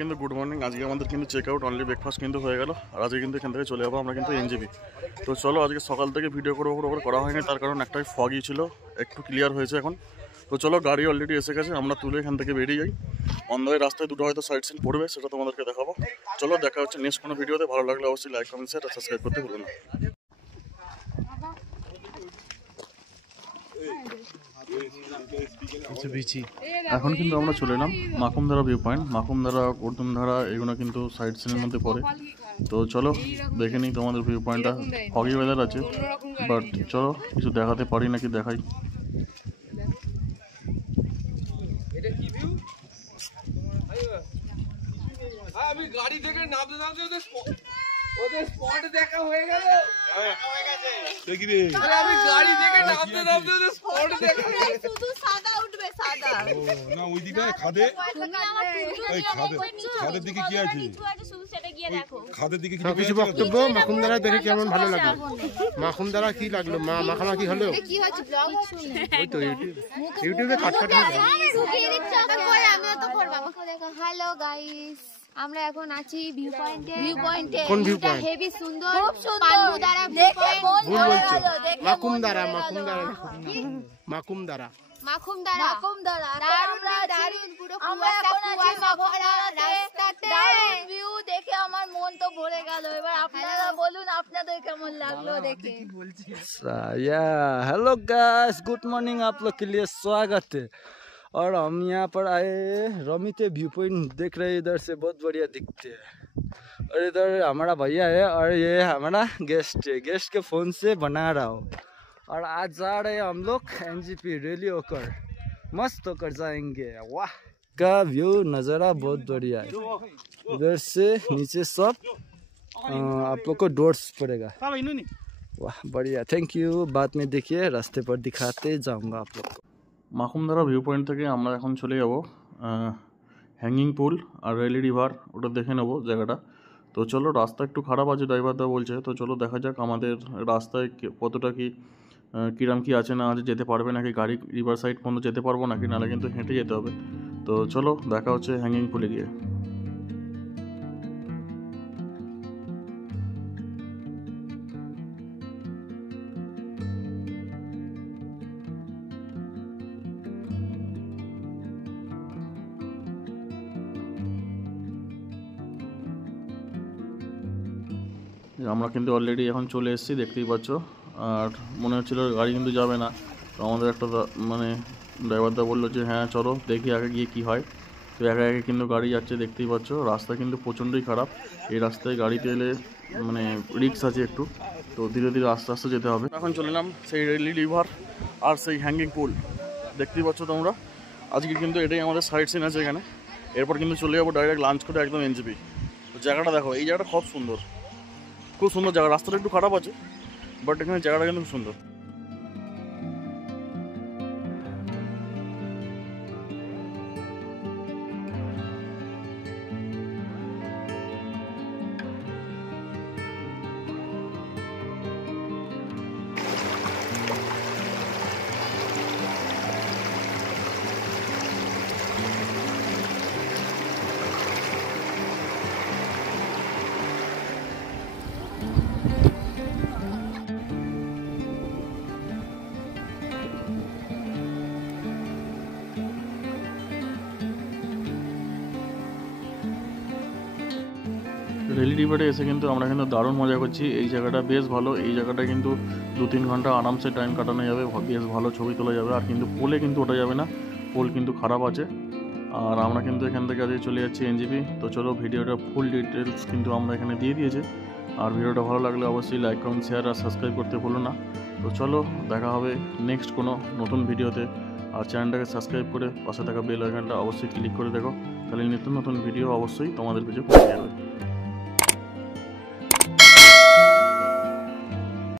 কিন্তু গুড মর্নিং, আজকে আমাদের কিন্তু চেক আউট, অনলি ব্রেকফাস্ট কিন্তু হয়ে গেল। আর আজকে কিন্তু এখান থেকে চলে যাবো আমরা কিন্তু এনজিপি। তো চলো, আজকে সকাল থেকে ভিডিও করা হয়নি, তার কারণ একটাই ফগই ছিল, একটু ক্লিয়ার হয়েছে এখন। তো চলো, গাড়ি অলরেডি এসে গেছে, আমরা তুলে এখান থেকে বেরিয়ে যাই। অন দ্য ওয়ে রাস্তায় দুটো হয়তো সাইট সিন পড়বে, সেটা তোমাদেরকে দেখাবো। চলো, দেখা হচ্ছে নেক্সট কোনো ভিডিওতে। ভালো লাগলে অবশ্যই লাইক, কমেন্ট, শেয়ার আর সাবস্ক্রাইব করতে ভুলো না। এখন কিন্তু আমরা চলে এলাম মাকুমধারা ভিউ পয়েন্ট। মাকুমধারা, কুর্তুমধারা এগুলো কিন্তু সাইট সিনের মধ্যে পড়ে। তো চলো দেখে নিই তোমাদের ভিউ পয়েন্টটা। ফগি ওয়েদার আছে, বাট চলো কিছু দেখাতে পারি নাকি দেখাই। আমি গাড়ি থেকে নামতে ওদের স্পট দেখা হয়ে গেল। আমি গাড়ি থেকে নামতে ওদের স্পট দেখা শুধু সাদা উঠবে, সাদা না ওই দিকটায় খাদে, ওই খাদের দিকে কি আছে, শুধু সেটা গিয়ে দেখো। খাদের দিকে কিছু বক্তব্য মাখুমদারা দেখে কেমন ভালো লাগলো? মাখুমদারা কি লাগলো? মাখামাখি হলো? কি হচ্ছে ব্লগ হচ্ছে? ওই তো ইউটিউবে কাটকাট হয়ে যায়। আমিও তো করব, আমাকে দেখো। হ্যালো গাইস, আমরা এখন আছি ভিউ পয়েন্টে। কোন ভিউ পয়েন্ট? হেভি সুন্দর, পান্ডুদারা ভিউ পয়েন্ট। ভুল বলছো, মাকুমদারা। দারুণ পুরো কুয়াশা ভরা রাস্তাতে। দারুণ ভিউ দেখে আমার মন তো ভরে গেল। এবার আপনারা বলুন আপনাদের কেমন লাগলো দেখে। Hello guys, good morning. आप लोग के लिए स्वागत है। और हम यहाँ पर आए, रमीते व्यू पॉइंट देख रहे हैं, इधर से बहुत बढ़िया दिखते हैं। और इधर हमारा भैया है, और ये हमारा गेस्ट है, गेस्ट के फ़ोन से बना रहा हो। और आज जा रहे हैं हम लोग एनजीपी, रैली होकर मस्त होकर जाएंगे। वाह का व्यू नज़ारा बहुत बढ़िया है। इधर से नीचे सब आप लोग को डोर्स पड़ेगा। वाह बढ़िया, थैंक यू। बाद में देखिए रास्ते पर दिखाते जाऊंगा आप लोग को। মাকুমদারা ভিউ পয়েন্ট থেকে আমরা এখন চলে যাব হ্যাঙ্গিং পুল আর রেলি রিভার, ওটা দেখে নেবো জায়গাটা। তো চলো, রাস্তা একটু খারাপ আছে ড্রাইভারদা বলছে, তো চলো দেখা যাক আমাদের রাস্তায় কতটা কিরাম কি আছে না আছে, যেতে পারবে নাকি গাড়ি, রিভার সাইড পর্যন্ত যেতে পারবো নাকি, নাহলে কিন্তু হেঁটে যেতে হবে। তো চলো দেখা হচ্ছে হ্যাঙ্গিং পুলে গিয়ে। আমরা কিন্তু অলরেডি এখন চলে এসেছি, দেখতেই পাচ্ছ। আর মনে হচ্ছিল গাড়ি কিন্তু যাবে না, তো আমাদের একটা মানে ড্রাইভারদা বললো যে হ্যাঁ চলো দেখি আগে গিয়ে কী হয়। তো একে একে কিন্তু গাড়ি যাচ্ছে, দেখতেই পাচ্ছ। রাস্তা কিন্তু প্রচণ্ডই খারাপ, এই রাস্তায় গাড়িতে এলে মানে রিস্ক আছে একটু, তো ধীরে ধীরে আস্তে আস্তে যেতে হবে। এখন চলে এলাম সেই রেলি রিভার আর সেই হ্যাঙ্গিং পুল, দেখতেই পাচ্ছ তোমরা। আজকে কিন্তু এটাই আমাদের সাইড সিন আছে এখানে। এরপর কিন্তু চলে যাবো ডাইরেক্ট লাঞ্চ করে একদম এনজেপি। তো জায়গাটা দেখো, এই জায়গাটা খুব সুন্দর, খুব সুন্দর জায়গা। রাস্তাটা একটু খারাপ আছে, বাট এখানে জায়গাটা কিন্তু খুব সুন্দর। রেলি রিভারে এসে কিন্তু আমরা কিন্তু দারুণ মজা করছি। এই জায়গাটা বেশ ভালো, এই জায়গাটা কিন্তু 2-3 ঘন্টা আরামসে টাইম কাটানো যাবে, বেশ ভালো ছবি তোলা যাবে। আর কিন্তু পোলে কিন্তু ওঠা যাবে না, পোল কিন্তু খারাপ আছে। আর আমরা কিন্তু এখান থেকে আজকে চলে যাচ্ছি এনজেপি। তো চলো, ভিডিওটা ফুল ডিটেলস কিন্তু আমরা এখানে দিয়ে দিয়েছি। আর ভিডিওটা ভালো লাগলে অবশ্যই লাইক, কমেন্ট, শেয়ার আর সাবস্ক্রাইব করতে ভুলো না। তো চলো দেখা হবে নেক্সট কোনো নতুন ভিডিওতে। আর চ্যানেলটাকে সাবস্ক্রাইব করে পাশে থাকা বেল আইকনটা অবশ্যই ক্লিক করে দেখো, তাহলে নিত্য নতুন ভিডিও অবশ্যই তোমাদের কাছে পৌঁছে যাবে।